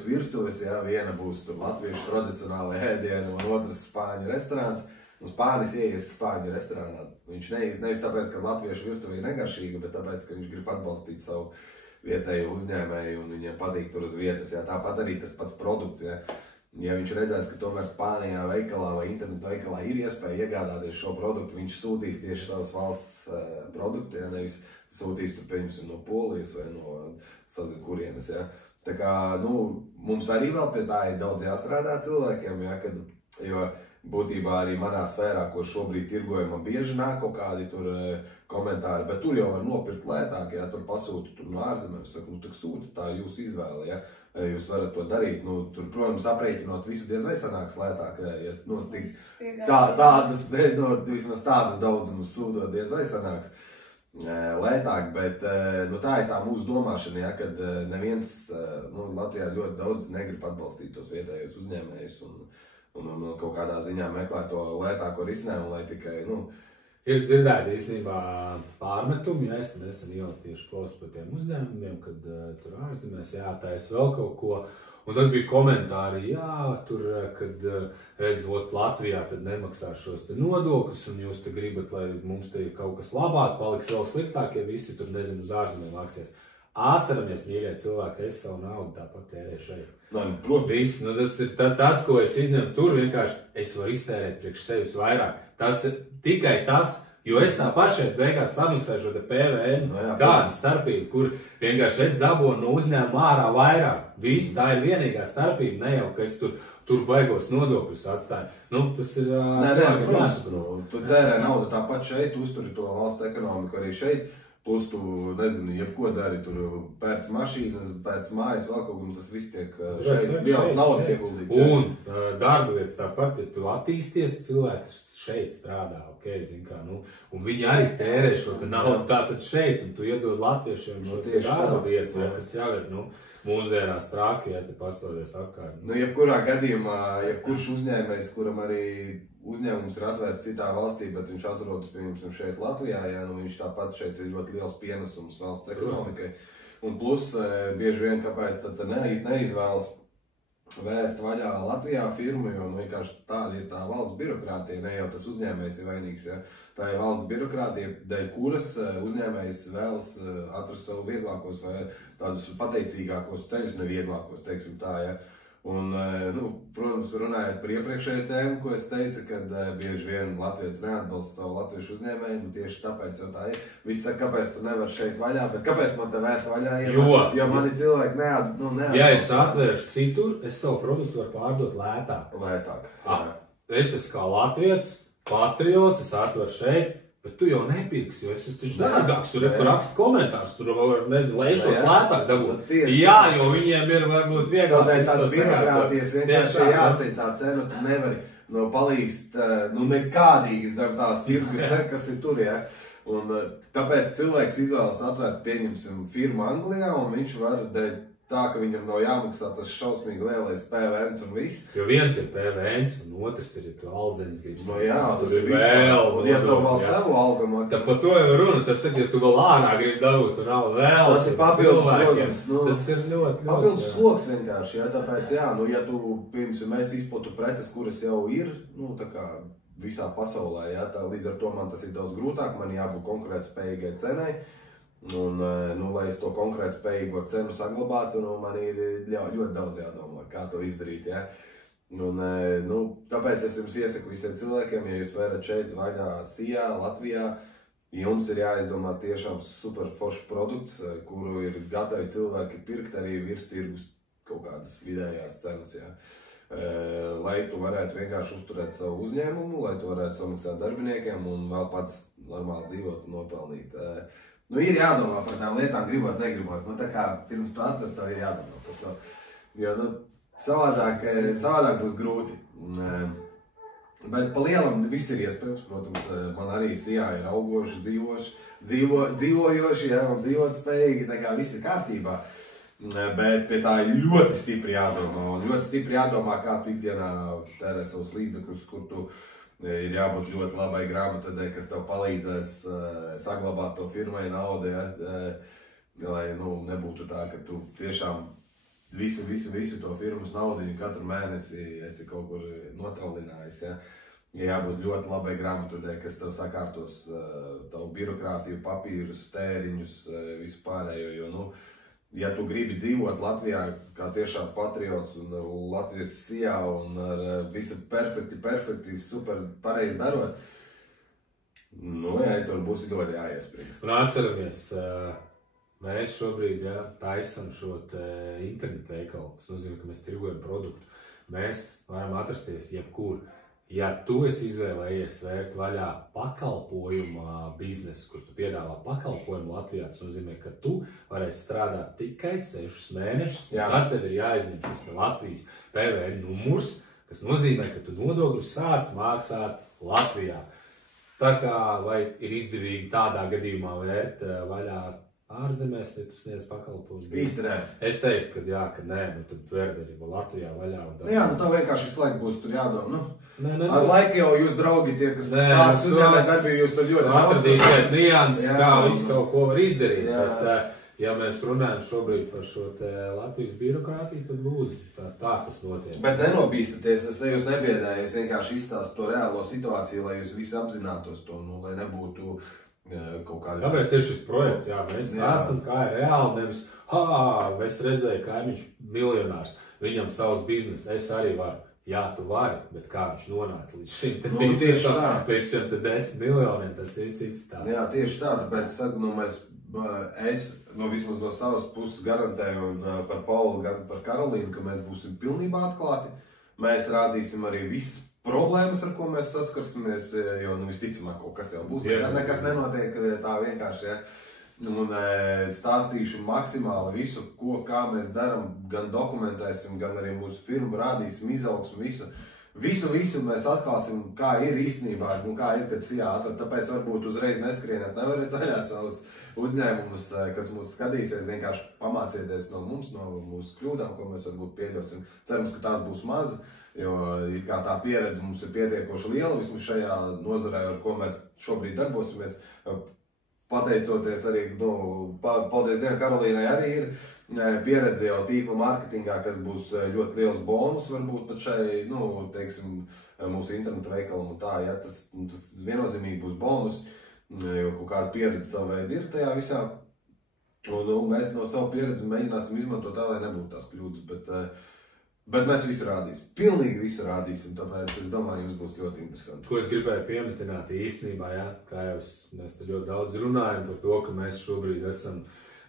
virtuves, ja, viena būs tur latviešu tradicionāla ēdiena un otrs spāņu restorāns, un Spānis ieies spāņu restorānā. Viņš nevis tāpēc, ka latviešu virtuve ir negaršīga, bet tāpēc, ka viņš grib atbalstīt savu vietēju uzņēmēju un viņiem patīk tur uz vietas, jā, tāpat arī tas pats produkts, jā. Ja viņš redzēs, ka tomēr Spānijā veikalā vai internetu veikalā ir iespēja iegādāties šo produktu, viņš sūtīs tieši savas valsts produktu, ja nevis sūtīs tur, pieņemsim, no Polijas vai no sazin kurienes, ja. Tā kā, mums arī vēl pie tā ir daudz jāstrādā cilvēkiem, ja, jo būtībā arī manā sfērā, ko šobrīd tirgojam, bieži nāk kaut kādi tur komentāri, bet tur jau var nopirkt lētāk, ja tur pasūta tur no ārzemēm, saka, tak sūta, tā jūsu izvēle, ja. Jūs varat to darīt, tur, protams, aprēķinot visu diez vai sanāks lētāk, ja vismaz tādas daudzumus sūtot diez vai sanāks lētāk, bet tā ir tā mūsu domāšana, ja, kad neviens, Latvijā ļoti daudz negrib atbalstīt tos vietējos uzņēmējus un kaut kādā ziņā meklēt to lētāko risinājumu, lai tikai, Ir dzirdēti īstenībā pārmetumi, ja es nesen jau tieši klausu par tiem uzņēmumiem, kad tur ārzemēs jātaisa vēl kaut ko. Un tad bija komentāri, tur, kad redzot Latvijā, tad nemaksā šos te nodokļus, un jūs te gribat, lai mums te ir kaut kas labāk, paliks vēl sliktāk, ja visi tur, nezinu, uz ārzemēm māksies. Atceramies, mīļie cilvēki, es savu naudu tāpat tērēju šeit. Viss, tas ir tas, ko es izņemu tur, vienkārši es varu iztērēt priekš sevis vairāk. Tas ir tikai tas, jo es tāpat šeit beigās samaksāju šo te PVN, kādu starpību, kur vienkārši es dabūju no uzņēmuma ārā vairāk. Viss, tā ir vienīgā starpība, ne jau, ka es tur baigos nodokļus atstāju. Tas ir jāsaprot. Tu tērē naudu tāpat šeit, uzturi to valsts ekonomiku arī šeit. Plus tu, nezinu, jebko dari, tur pēc mašīnas, pēc mājas, vēl kaut kā, tas viss tiek šeit liels naudas ieguldīts. Un darba vietas tāpat, ja tu attīsties, cilvēki šeit strādā, un viņi arī tērē šo te naudu tātad šeit, un tu iedod latviešiem šo te darba vietu, kas jau ir, mūsdienās trāki, ja te pastodies apkārt. Jebkurā gadījumā, jebkurš uzņēmējs, kuram arī uzņēmums ir atvērts citā valstī, bet viņš atrodas, piemēram, šeit Latvijā, viņš tāpat šeit ir ļoti liels pienesums valsts ekonomikai. Un plus, bieži vien, kāpēc tad neizvēlas vērt vaļā Latvijā firmu, jo vienkārši tāda ir tā valsts birokrātija, ne jau tas uzņēmējs ir vainīgs, ja. Tā ir valsts birokrātija, dēļ kuras uzņēmējs vēlas atrast savu vieglākos vai tādus pateicīgākos ceļus, nevieglākos, teiksim tā, ja. Un, protams, runājot par iepriekšējo tēmu, ko es teicu, kad bieži vien latvietis neatbalsta savu latviešu uzņēmēju, tieši tāpēc jau tā ir. Visi saka, kāpēc tu nevar šeit vaļā, bet kāpēc man te vērt vaļā? Jo mani cilvēki neatbalsta. Ja es atvēršu citur, es savu produktu varu pārdot lētāk. Es esmu kā latvietis, patriots, es atveru šeit. Bet tu jau nepirksi, jo es esmu taču dārgāks, tur raksta komentārus, tur var, nezinu, lēšos lētāk dabūt. Jā, jo viņiem ir varbūt vieglāk. Tādēļ tās birokrātijas vienkārši jāceļ tā cenu, tu nevari palīst, nekādīgi zem tās tirgus, kas ir tur, ja. Un tāpēc cilvēks izvēlas atvērt, pieņemsim, firmu Anglijā, un viņš var tā, ka viņam nav jāmaksā tas šausmīgi lielais PVNs un viss. Jo viens ir PVNs, un otrs ir, ja tu aldzenis gribas. Tas ir vēl. Un ja tu vēl savu algu maksā. Tā par to jau runa, tas ir, ja tu vēl ārā gribi dabūt, un nav vēl. Tas ir papildus, protams. Tas ir ļoti. Papildus sloks vienkārši, ja, tāpēc, ja tu, piemēram, mēs izplatu preces, kuras jau ir, tā kā visā pasaulē, ja, līdz ar to man tas ir daudz grūtāk, man jābūt konkurētspējīgai cenai. Un, lai es to konkrēti spējīgo cenu saglabātu, man ir ļoti daudz jādomā, kā to izdarīt, ja. Un, tāpēc es jums iesaku visiem cilvēkiem, ja jūs vērat šeit vaļā Sijā, Latvijā, jums ir jāizdomā tiešām super foršs produkts, kuru ir gatavi cilvēki pirkt arī virs tirgus kaut kādas vidējās cenas, ja. Lai tu varētu vienkārši uzturēt savu uzņēmumu, lai tu varētu samaksāt darbiniekiem un vēl pats normāli dzīvot un nopelnīt. Ir jādomā par tām lietām, gribot, negribot. Tā kā pirms tu atver, tev ir jādomā par to. Jo, savādāk būs grūti. Bet pa lielam viss ir iespējams, protams. Man arī Sijā ir augoši, dzīvojoši, ja, un dzīvot spējīgi, tā kā viss ir kārtībā. Bet pie tā ir ļoti stipri jādomā. Un ļoti stipri jādomā, kā tu ikdienā tērē savus līdzekļus, kur tu ir jābūt ļoti labai grāmatvedēji, kas tev palīdzēs saglabāt to firmai naudu, ja, lai nebūtu tā, ka tu tiešām visu to firmas naudu katru mēnesi esi kaut kur notraulinājis. Ja. Jābūt ļoti labai grāmatvedēji, kas tev sakārtos tavu birokrātiju, papīrus, tēriņus, visu pārējo, jo ja tu gribi dzīvot Latvijā kā tiešām patriots un Latvijas sijā un ar visu perfekti, super pareizi darot, nu, jā, tur būs ļoti jāiespriegs. Un atceramies, mēs šobrīd taisam šo internetu veikalu. Tas nozīmē, ka mēs tirgojam produktu. Mēs varam atrasties jebkur. Ja tu esi izvēlējies svērt vaļā pakalpojuma biznesu, kur tu piedāvā pakalpojumu Latvijā, tas nozīmē, ka tu varēsi strādāt tikai 6 mēnešus, un tad tev ir jāizņem šis Latvijas PVN numurs, kas nozīmē, ka tu nodokļus sāc maksāt Latvijā. Tā kā vai ir izdevīgi tādā gadījumā vērt vaļā ārzemēs, ja tu sniedz pakalpojumus? Īsti nē. Es teiktu, ka nē, nu tad vērt arī Latvijā vaļā. Jā, nu tā vienkārši visu laiku būs tur jādomā. Nē, ar laiku jau jūs draugi tie, kas sāks uzņēmēt darbību, jūs tur ļoti daudz. Atradīsiet nianses, kā visu kaut ko var izdarīt. Bet, ja mēs runājam šobrīd par šo Latvijas birokrātiju, tad lūdzu, tā tas notiek. Bet nenobīstaties, es jūs nebiedēju, es vienkārši izstāstu to reālo situāciju, lai jūs visi apzinātos to, nu, lai nebūtu kaut kādā... Kāpēc ir šis projekts? Jā, mēs stāstam, kā ir reāli, nevis, es redzēju, kaimiņš miljonārs, viņam savs biznes, es arī varu. Jā, tu vari, bet kā viņš nonāca līdz šim biznesam, līdz šiem 10 miljoniem, tas ir cits stāsts. Jā, tieši tā, tāpēc saku, es vismaz no savas puses garantēju par Paulu, gan par Karolīnu, ka mēs būsim pilnībā atklāti. Mēs rādīsim arī visas problēmas, ar ko mēs saskarsimies, jo visticamāk kaut kas jau būs, bet nekas nenotiek tā vienkārši, ja. Un stāstīšu maksimāli visu, kā mēs darām, gan dokumentēsim, gan arī mūsu firmu rādīsim, izaugsmu, visu mēs atklāsim, kā ir īstenībā, un kā ir, kad sijā atver. Tāpēc varbūt uzreiz neskrieniet, nevarat vaļā savus uzņēmumus, kas mūs skatīsies, vienkārši pamācieties no mums, no mūsu kļūdām, ko mēs varbūt pieļausim. Cerams, ka tās būs maz, jo kā tā pieredze mums ir pietiekoši liela, vismaz šajā nozarē, ar ko mēs šobrīd darbosimies. Pateicoties arī, paldies Dievam, Karolīnai arī ir pieredze jau tīkla mārketingā, kas būs ļoti liels bonus varbūt pat šai, teiksim, mūsu internetu veikalam un tā, ja, tas viennozīmīgi būs bonus, jo kaut kāda pieredze savu veidu ir tajā visā. Un mēs no savu pieredzi mēģināsim izmantot tā, lai nebūtu tās kļūdas, bet mēs visu rādīsim. Pilnīgi visu rādīsim, tāpēc es domāju, jums būs ļoti interesanti. Ko es gribēju piemetināt īstenībā, kā jau mēs te ļoti daudz runājam par to, ka mēs šobrīd esam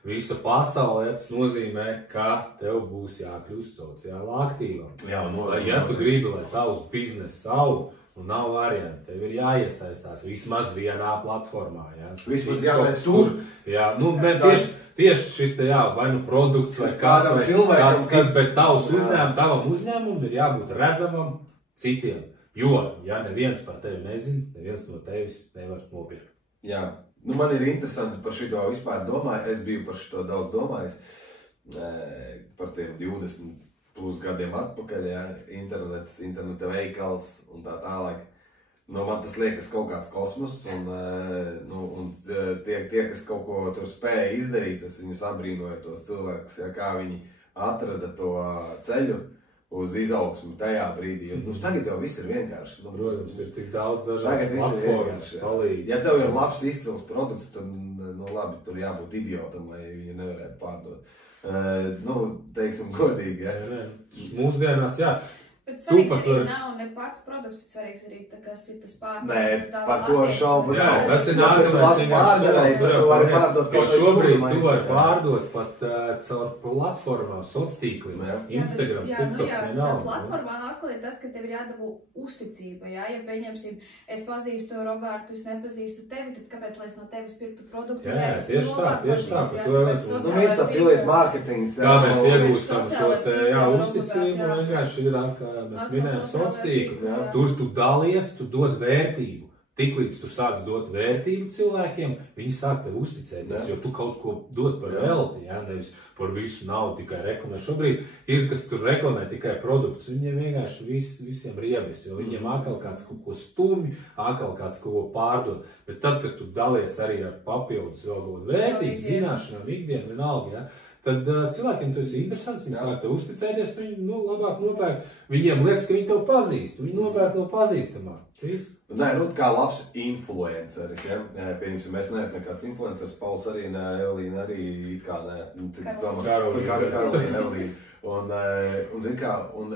visa pasaulē, tas nozīmē, ka tev būs jākļūst sociāli aktīvam. Ja tu gribi, lai tavs biznes aug, un nav varianti, tev ir jāiesaistās vismaz vienā platformā. Vismaz jāliec tur. Jā, tieši šis vai nu produkts, vai kāds, bet tavam uzņēmumam ir jābūt redzamam citiem. Jo, ja neviens par tevi nezina, neviens no tevis nevar nopirkt. Jā, man ir interesanti par šito vispār domāju, es biju par šito daudz domājis, par tiem 20 plus gadiem atpakaļ, interneta veikals un tā tālāk. Man tas liekas kaut kāds kosmos, un tie, kas kaut ko tur spēja izdarīt, es viņus abrīnoju tos cilvēkus, kā viņi atrada to ceļu uz izaugsmu tajā brīdī. Tagad jau viss ir vienkārši. Protams, ir tik daudz dažādas platformas palīdz. Ja tev ir labs izcils produkts, tad, labi, tur jābūt idiotam, lai viņu nevarētu pārdot. Teiksim, godīgi, ja? Mūsdienās, jā. Bet svarīgs arī nav ne pats produkts, svarīgs arī kas ir tas pārdevējs. Nē, par to šaubu. Jā, tas ir nākamais pārdevējs, tu vari pārdot kaut ko šobrīd tu vari pārdot pat caur platformām, sociāltīkliem, Instagram, TikToks, caur platformām atkal ir tas, ka tev ir jādabū uzticība, ja pieņemsim, es pazīstu Robertu, es nepazīstu tevi, tad kāpēc, lai es no tevis pirktu produktu? Jā, tieši tā. Viss affiliate marketings. Kā mēs iegūstam šo uzticību, vienkārši ir mēs minējam sociāltīklu, tur tu dalies, tu dod vērtību. Tiklīdz tu sāc dot vērtību cilvēkiem, viņi sāk tev uzticēties, jo tu kaut ko dod par velti, nevis par visu naudu tikai reklamē. Šobrīd ir, kas tur reklamē tikai produktus, viņiem vienkārši visiem rievis, jo viņiem atkal kāds kaut ko stumj, atkal kāds kaut ko pārdod. Bet tad, kad tu dalies arī ar papildus vēl dot vērtību, zināšanām, ikdienu, vienalga, tad cilvēkiem tu esi interesants, viņi sāk tev uzticēties, viņi labāk nopērk. Viņiem liekas, ka viņi tev pazīst, viņi nopērk no pazīstamā. Nē, kā labs influenceris, ja? Pieņemsim, es neesmu nekāds influenceris, Pauls arī, ne, Evelīna arī, it kā ne, cik es domāju, Karolīna, Evelīna. Un zin kā, un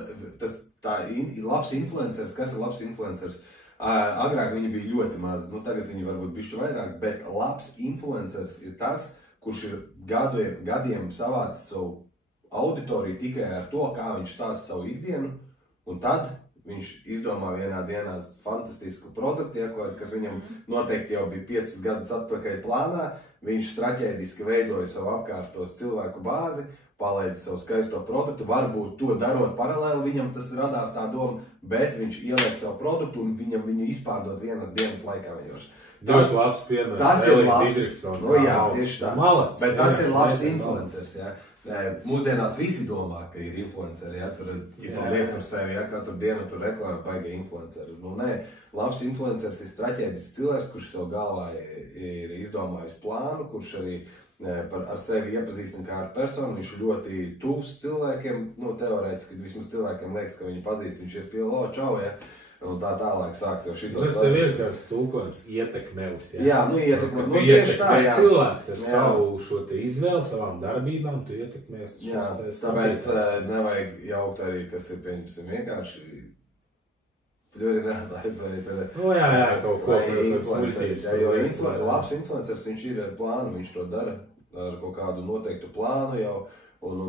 tā labs influenceris, kas ir labs influenceris? Agrāk viņi bija ļoti maz, tagad viņi varbūt bišķi vairāk, bet labs influenceris ir tas, kurš ir gadiem savācis savu auditoriju tikai ar to, kā viņš stāsta savu ikdienu, un tad viņš izdomā vienā dienā fantastisku produktu, kas viņam noteikti jau bija 5 gadus atpakaļ plānā, viņš strateģiski veidoja savu apkārtos cilvēku bāzi, palaidis savu skaisto produktu, varbūt to darot paralēli, viņam tas radās tā doma, bet viņš ieliek savu produktu un viņam viņu izpārdot vienas dienas laikā vienkārši. Tas labs piemērs. Tas ir labs, jā, tieši tā. Malacis, bet tas ir labs influenceris, jā. Mūsdienās visi domā, ka ir influenceri, ja, tur liek tur sevi, ja, katru dienu tur reklāma paiga influenceri. Nē, labs influenceris ir strateģisks cilvēks, kurš savu galvā ir izdomājis plānu, kurš arī ar sevi iepazīstina kā ar personu, viņš ļoti tuvs cilvēkiem, teorētiski vismaz cilvēkiem liekas, ka viņi pazīst, viņš ies pie čau, ja. Un tā tālāk sāks jau šito. Tas tev ir kāds tulkojums ietekmelis, ja? Jā, ietekmē. Tu ietekmē cilvēks ar savu šo te izvēli, savām darbībām, tu ietekmēs šos te tāpēc nevajag jaukt arī, kas ir, pieņemsim, vienkārši pļurinātājs vai jā, kaut ko, jo labs influenceris, viņš ir ar plānu, viņš to dara ar kaut kādu noteiktu plānu jau, un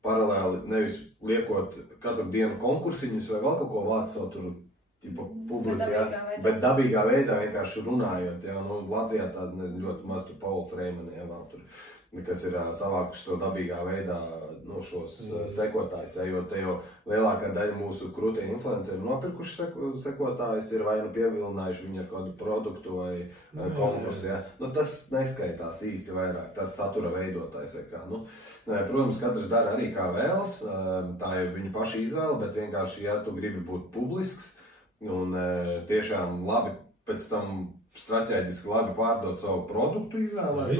paralēli nevis liekot katru dienu konkursiņus vai vēl kaut ko vāc savu tur publiku, bet dabīgā veidā vienkārši runājot. Ja, Latvijā tāda, nezinu, ļoti maz tur Paula Freimani, ja, vēl tur, kas ir savākuši to dabīgā veidā šos sekotājus, ja, jo te jau lielākā daļa mūsu krūtie influenceri nopirkuši sekotājus, ir vai pievilinājuši viņu ar kādu produktu vai konkursu. Ja. Tas neskaitās īsti vairāk, tas satura veidotājs vai kā. Protams, katrs dara arī kā vēlas, tā ir viņa paša izvēle, bet vienkārši, ja tu gribi būt publisks un tiešām labi pēc tam strateģiski labi pārdot savu produktu izvēlēt,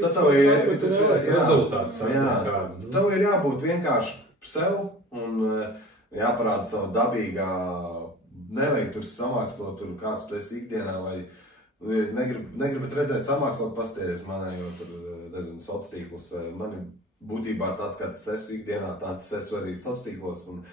tad tev ir rezultāts sasniegt kādu. Tev ir jābūt vienkārši sev un jāparāda savu dabīgā, nevajag tur samākslot, tur kāds tu esi ikdienā vai negribat redzēt samākslot pastēries manējo tur, nezinu, sociālos. Man ir būtībā tāds, kāds es esmu ikdienā, tāds es esmu arī sociālos un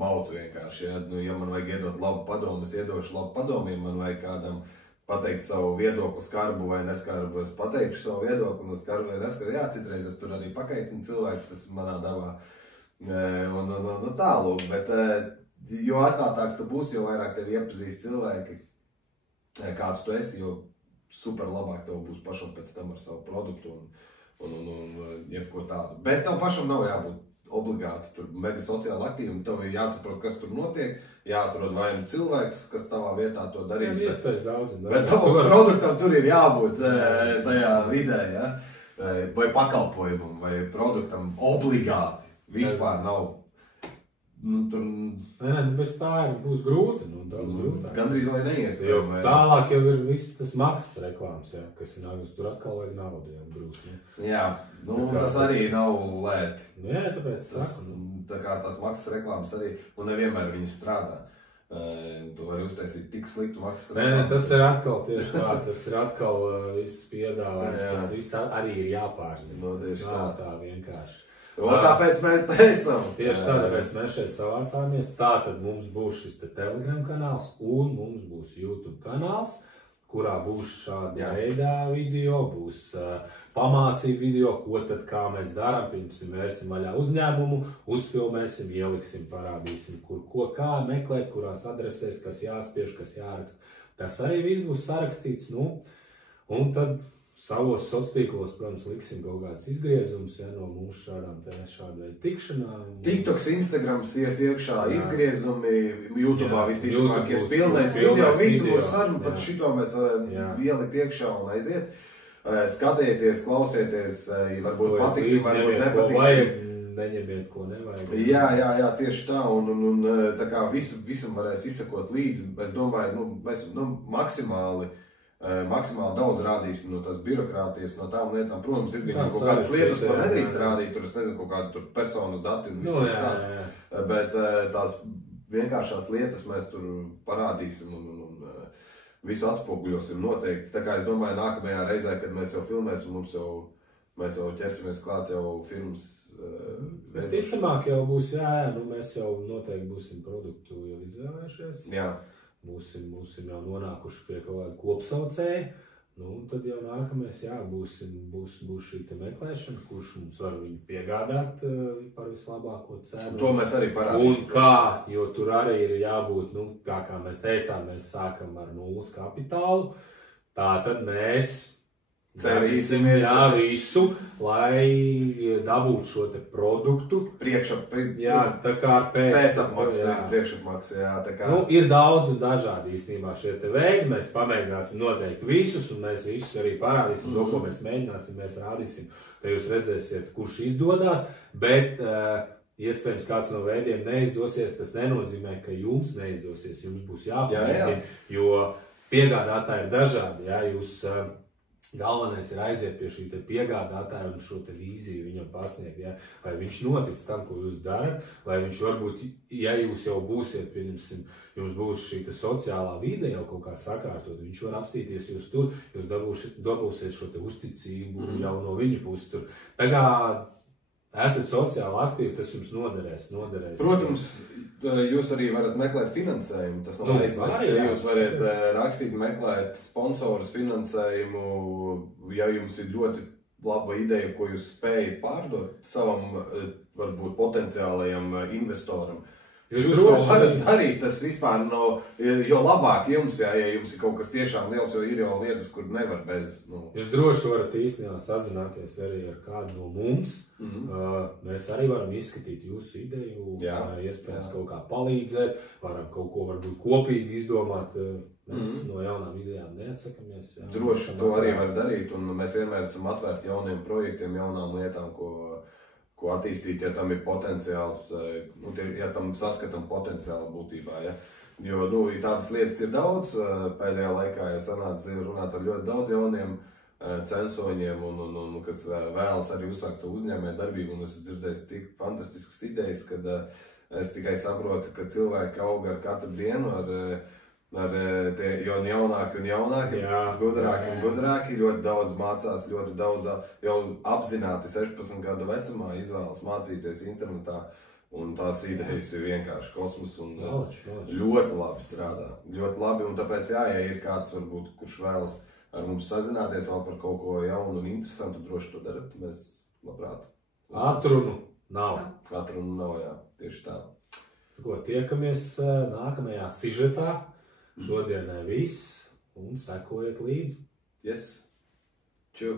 maucu vienkārši. Ja man vajag iedot labu padomu, es iedošu labu padomu, ja man vajag kādam pateikt savu viedokli skarbu vai neskarbu, es pateikšu savu viedokli skarbu vai neskarbu. Jā, citreiz es tur arī pakaitinu cilvēks, tas manā dabā. Un tālūk, bet jo atklātāks tu būsi, jo vairāk tevi iepazīst cilvēki, kāds tu esi, jo super labāk tev būs pašam pēc tam ar savu produktu un jebko tādu. Bet tev pašam nav jābūt obligāti tur mega sociāli aktīvi, un tev ir jāsaprot, kas tur notiek, jāatrod vai nu cilvēks, kas tavā vietā to darīs. Iespējas daudz. Bet tavu produktam tur ir jābūt tajā vidē, ja? Vai pakalpojumam, vai produktam obligāti. Vispār nav. Tur... Nē, bez tā būs grūti, daudz grūtāk. Gandrīz vai neiespējami. Tālāk jau ir viss tas maksas reklāmas, ja, kas ir nākus, tur atkal vajag naudu, ja, grūti. Jā, tas arī nav lēti. Jā, tāpēc saku. Tā kā tās maksas reklāmas arī, un nevienmēr viņas strādā. Tu vari uztaisīt tik sliktu maksas reklāmas. Nē, tas ir atkal tieši tā, tas ir atkal viss piedāvājums, tas viss arī ir jāpārzina. Tas nav tā vienkārši. Tāpēc mēs te esam. Tieši tāpēc mēs šeit savācāmies. Tātad mums būs šis te Telegram kanāls un mums būs YouTube kanāls, kurā būs šāda veidā video, būs pamācību video, ko tad kā mēs darām, pirmsim, vērsim vaļā uzņēmumu, uzfilmēsim, ieliksim, parādīsim, kur, ko, kā meklēt, kurās adresēs, kas jāspiež, kas jāraksta. Tas arī viss būs sarakstīts, un tad savos sociālos, protams, liksim kaut kāds izgriezums, ja, no mūsu šādu veidu tikšanām. TikToks, Instagrams ies iekšā izgriezumi, YouTube'ā visticamāk ies pilnais video, visu mūsu sarunu, pat šito mēs varam ielikt iekšā un aiziet. Skatieties, klausieties, varbūt patiksim, varbūt nepatiksim. Neņemiet, ko nevajag. Jā, tieši tā, un tā kā visam varēs izsekot līdzi, es domāju, mēs maksimāli maksimāli daudz rādīsim no tās birokrātijas, no tām lietām. Protams, ir viņam kaut kādas lietas, ko nedrīkst rādīt, tur es nezinu, kaut kādu tur personas dati un visu tāds. Bet tās vienkāršās lietas mēs tur parādīsim un visu atspoguļosim noteikti. Tā kā es domāju, nākamajā reizē, kad mēs jau filmēsim, mēs jau ķersimies klāt jau filmas. Visticamāk jau būs, mēs jau noteikti būsim produktu jau izvēlējušies. Jā. Būsim jau nonākuši pie kaut kāda kopsaucēja. Tad jau nākamais, būs šī meklēšana, kurš mums var viņu piegādāt par vislabāko cenu. To mēs arī parādīsim. Un kā, jo tur arī ir jābūt, tā kā mēs teicām, mēs sākam ar 0 kapitālu. Tātad mēs darīsim visu, lai dabūtu šo te produktu. Tā kā pēcapmaksas, tā kā. Ir daudz un dažādi īstenībā šie te veidi. Mēs pamēģināsim noteikti visus, un mēs visus arī parādīsim to, ko mēs mēģināsim, mēs rādīsim. Tad jūs redzēsiet, kurš izdodās, bet iespējams kāds no veidiem neizdosies. Tas nenozīmē, ka jums neizdosies, jums būs jāpamēģina, jo piegādātāji ir dažādi, jūs galvenais ir aiziet pie šī te piegādātāja un šo te vīziju viņam pasniegt, lai viņš notic tam, ko jūs darat, lai viņš varbūt, ja jūs jau būsiet, pieņemsim, jums būs šī te sociālā vide jau kaut kā sakārtot, viņš var apstīties jūs tur, jūs dabūsiet šo te uzticību jau no viņa puses tur. Tā kā esat sociāli aktīvi, tas jums noderēs. Protams, jūs arī varat meklēt finansējumu. Tas nav aizliegts. Jūs varat rakstīt, meklēt sponsorus finansējumu, ja jums ir ļoti laba ideja, ko jūs spējat pārdot savam, varbūt, potenciālajam investoram. Jūs to varat darīt, tas vispār jo labāk jums, ja jums ir kaut kas tiešām liels, jo ir jau lietas, kur nevar bez. Jūs droši varat īstenībā sazināties arī ar kādu no mums. Mēs arī varam izskatīt jūsu ideju, iespējams kaut kā palīdzēt, varam kaut ko varbūt kopīgi izdomāt. Mēs no jaunām idejām neatsakamies. Droši to arī var darīt, un mēs vienmēr esam atvērti jauniem projektiem, jaunām lietām, ko attīstīt, ja tam ir potenciāls, ja tam saskatām potenciāli būtībā. Jo tādas lietas ir daudz, pēdējā laikā jau sanāca runāt ar ļoti daudz jauniem censoņiem, un kas vēlas arī uzsākt savu uzņēmēju darbību, un esmu dzirdējis tik fantastiskas idejas, kad es tikai saprotu, ka cilvēki aug ar katru dienu, jo jaunāki un jaunāki, gudrāki un gudrāki, ļoti daudz mācās, ļoti daudz jau apzināti 16 gadu vecumā izvēlas mācīties internetā, un tās idejas ir vienkārši kosmos un ļoti labi strādā. Ļoti labi, un tāpēc, ja ir kāds, varbūt, kurš vēlas ar mums sazināties vēl par kaut ko jaunu un interesantu, droši to darat, mēs labprāt. Atrunu nav. Atrunu nav, tieši tā. Tiekamies nākamajā sižetā. Šodienai viss, un sekojiet līdzi. Yes. Čau.